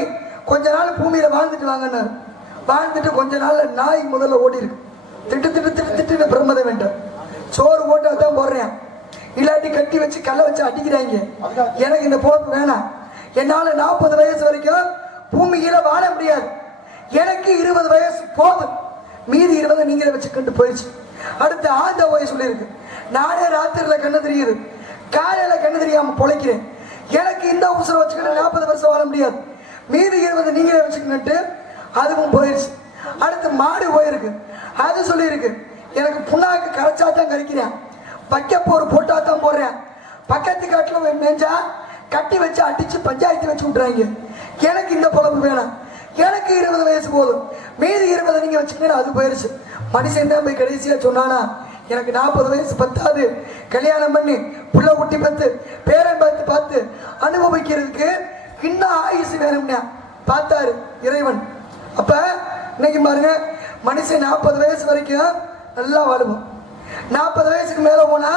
கொஞ்ச நாள் பூமியில வாழ்ந்துட்டு வாங்கினார். வாழ்ந்துட்டு கொஞ்ச நாள்ல நாய் முதல்ல ஓடி இருக்கு. திட்டு திட்டு திட்டு திட்டு பிரம்மதை வேண்டாம். சோறு போட்டு அதான் போடுறேன், இல்லாட்டி கட்டி வச்சு கல்லை வச்சு அடிக்கிறாங்க. எனக்கு இந்த பொழப்பு வேணாம். என்னால 40 வயசு வரைக்கும் பூமியில வாழ முடியாது. எனக்கு 20 வயசு போதும், மீதி 20 நீங்களே வச்சுக்கிட்டு போயிடுச்சு. அடுத்து ஆந்த வயசு சொல்லியிருக்கு. நானே ராத்திரில கண்ணு தெரியுது, காலையில கண்ணு தெரியாம பொழைக்கிறேன். எனக்கு இந்த உசுரை வச்சுக்கிட்டு 40 வருஷம் வாழ முடியாது. மீதி 20 நீங்களே வச்சுக்கிட்டு அதுவும் போயிடுச்சு. அடுத்து மாடு போயிருக்கு, அது சொல்லியிருக்கு எனக்கு புண்ணாக்கு கரைச்சா தான் கரைக்கிறேன், வைக்கப்போர் போட்டா தான் போடுறேன், பக்கத்து காட்டில் மேஞ்சா கட்டி வச்சு அடிச்சு பஞ்சாயத்து வச்சு விட்டுறாங்க. எனக்கு இந்த பொழப்பு வேணாம், எனக்கு 20 வயசு போதும், மீதி 20 நீங்க வச்சுக்கணும். அது போயிருச்சு. மனுஷன் தான் போய் கடைசியா சொன்னானா எனக்கு 40 வயசு பத்தாது, கல்யாணம் பண்ணி புள்ள குட்டி பத்து பேரன் பார்த்து அனுபவிக்கிறதுக்கு இன்னும் ஆயுசு வேணும்னா பார்த்தாரு இறைவன். அப்ப இன்னைக்கு பாருங்க, மனுஷன் 40 வயசு வரைக்கும் நல்லா வாழுவோம். 40 வயசுக்கு மேல போனா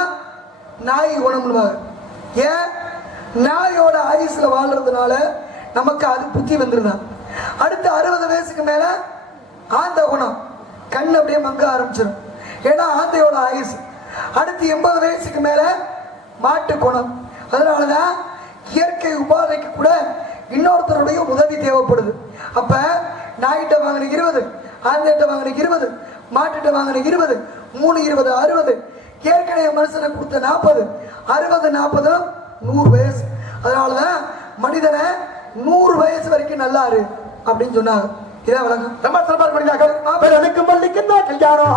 நாய் குணம்னுவாங்க. ஏன்? நாயோட ஆயுசுல வாழ்றதுனால நமக்கு அது புத்தி வந்துருதான். அடுத்து 60 வயசுக்கு மேல ஆந்த குணம், கண் அப்படியே மங்க ஆரம்பிச்சிடும், ஏன்னா ஆந்தையோட ஆயுசு. அடுத்து 80 வயசுக்கு மேல மாட்டு குணம். அதனாலதான் இயற்கை உபாதைக்கு கூட இன்னொருத்தருடைய உதவி தேவைப்படுது. அப்ப நாய்கிட்ட வாங்கின 20, ஆந்தைகிட்ட வாங்கின 20, மாட்டுகிட்ட வாங்கின 20, 3 20 60, ஏற்கனவே மனுஷனை கொடுத்த 40, 60 40 100 வயசு. அதனாலதான் மனிதனை 100 வயசு வரைக்கும் நல்லாரு அப்படின்னு சொன்னாங்க. இதான் விளக்கம். ரொம்ப சிறப்பாக படிச்சாங்க. மல்லிக்கு கல்யாணம்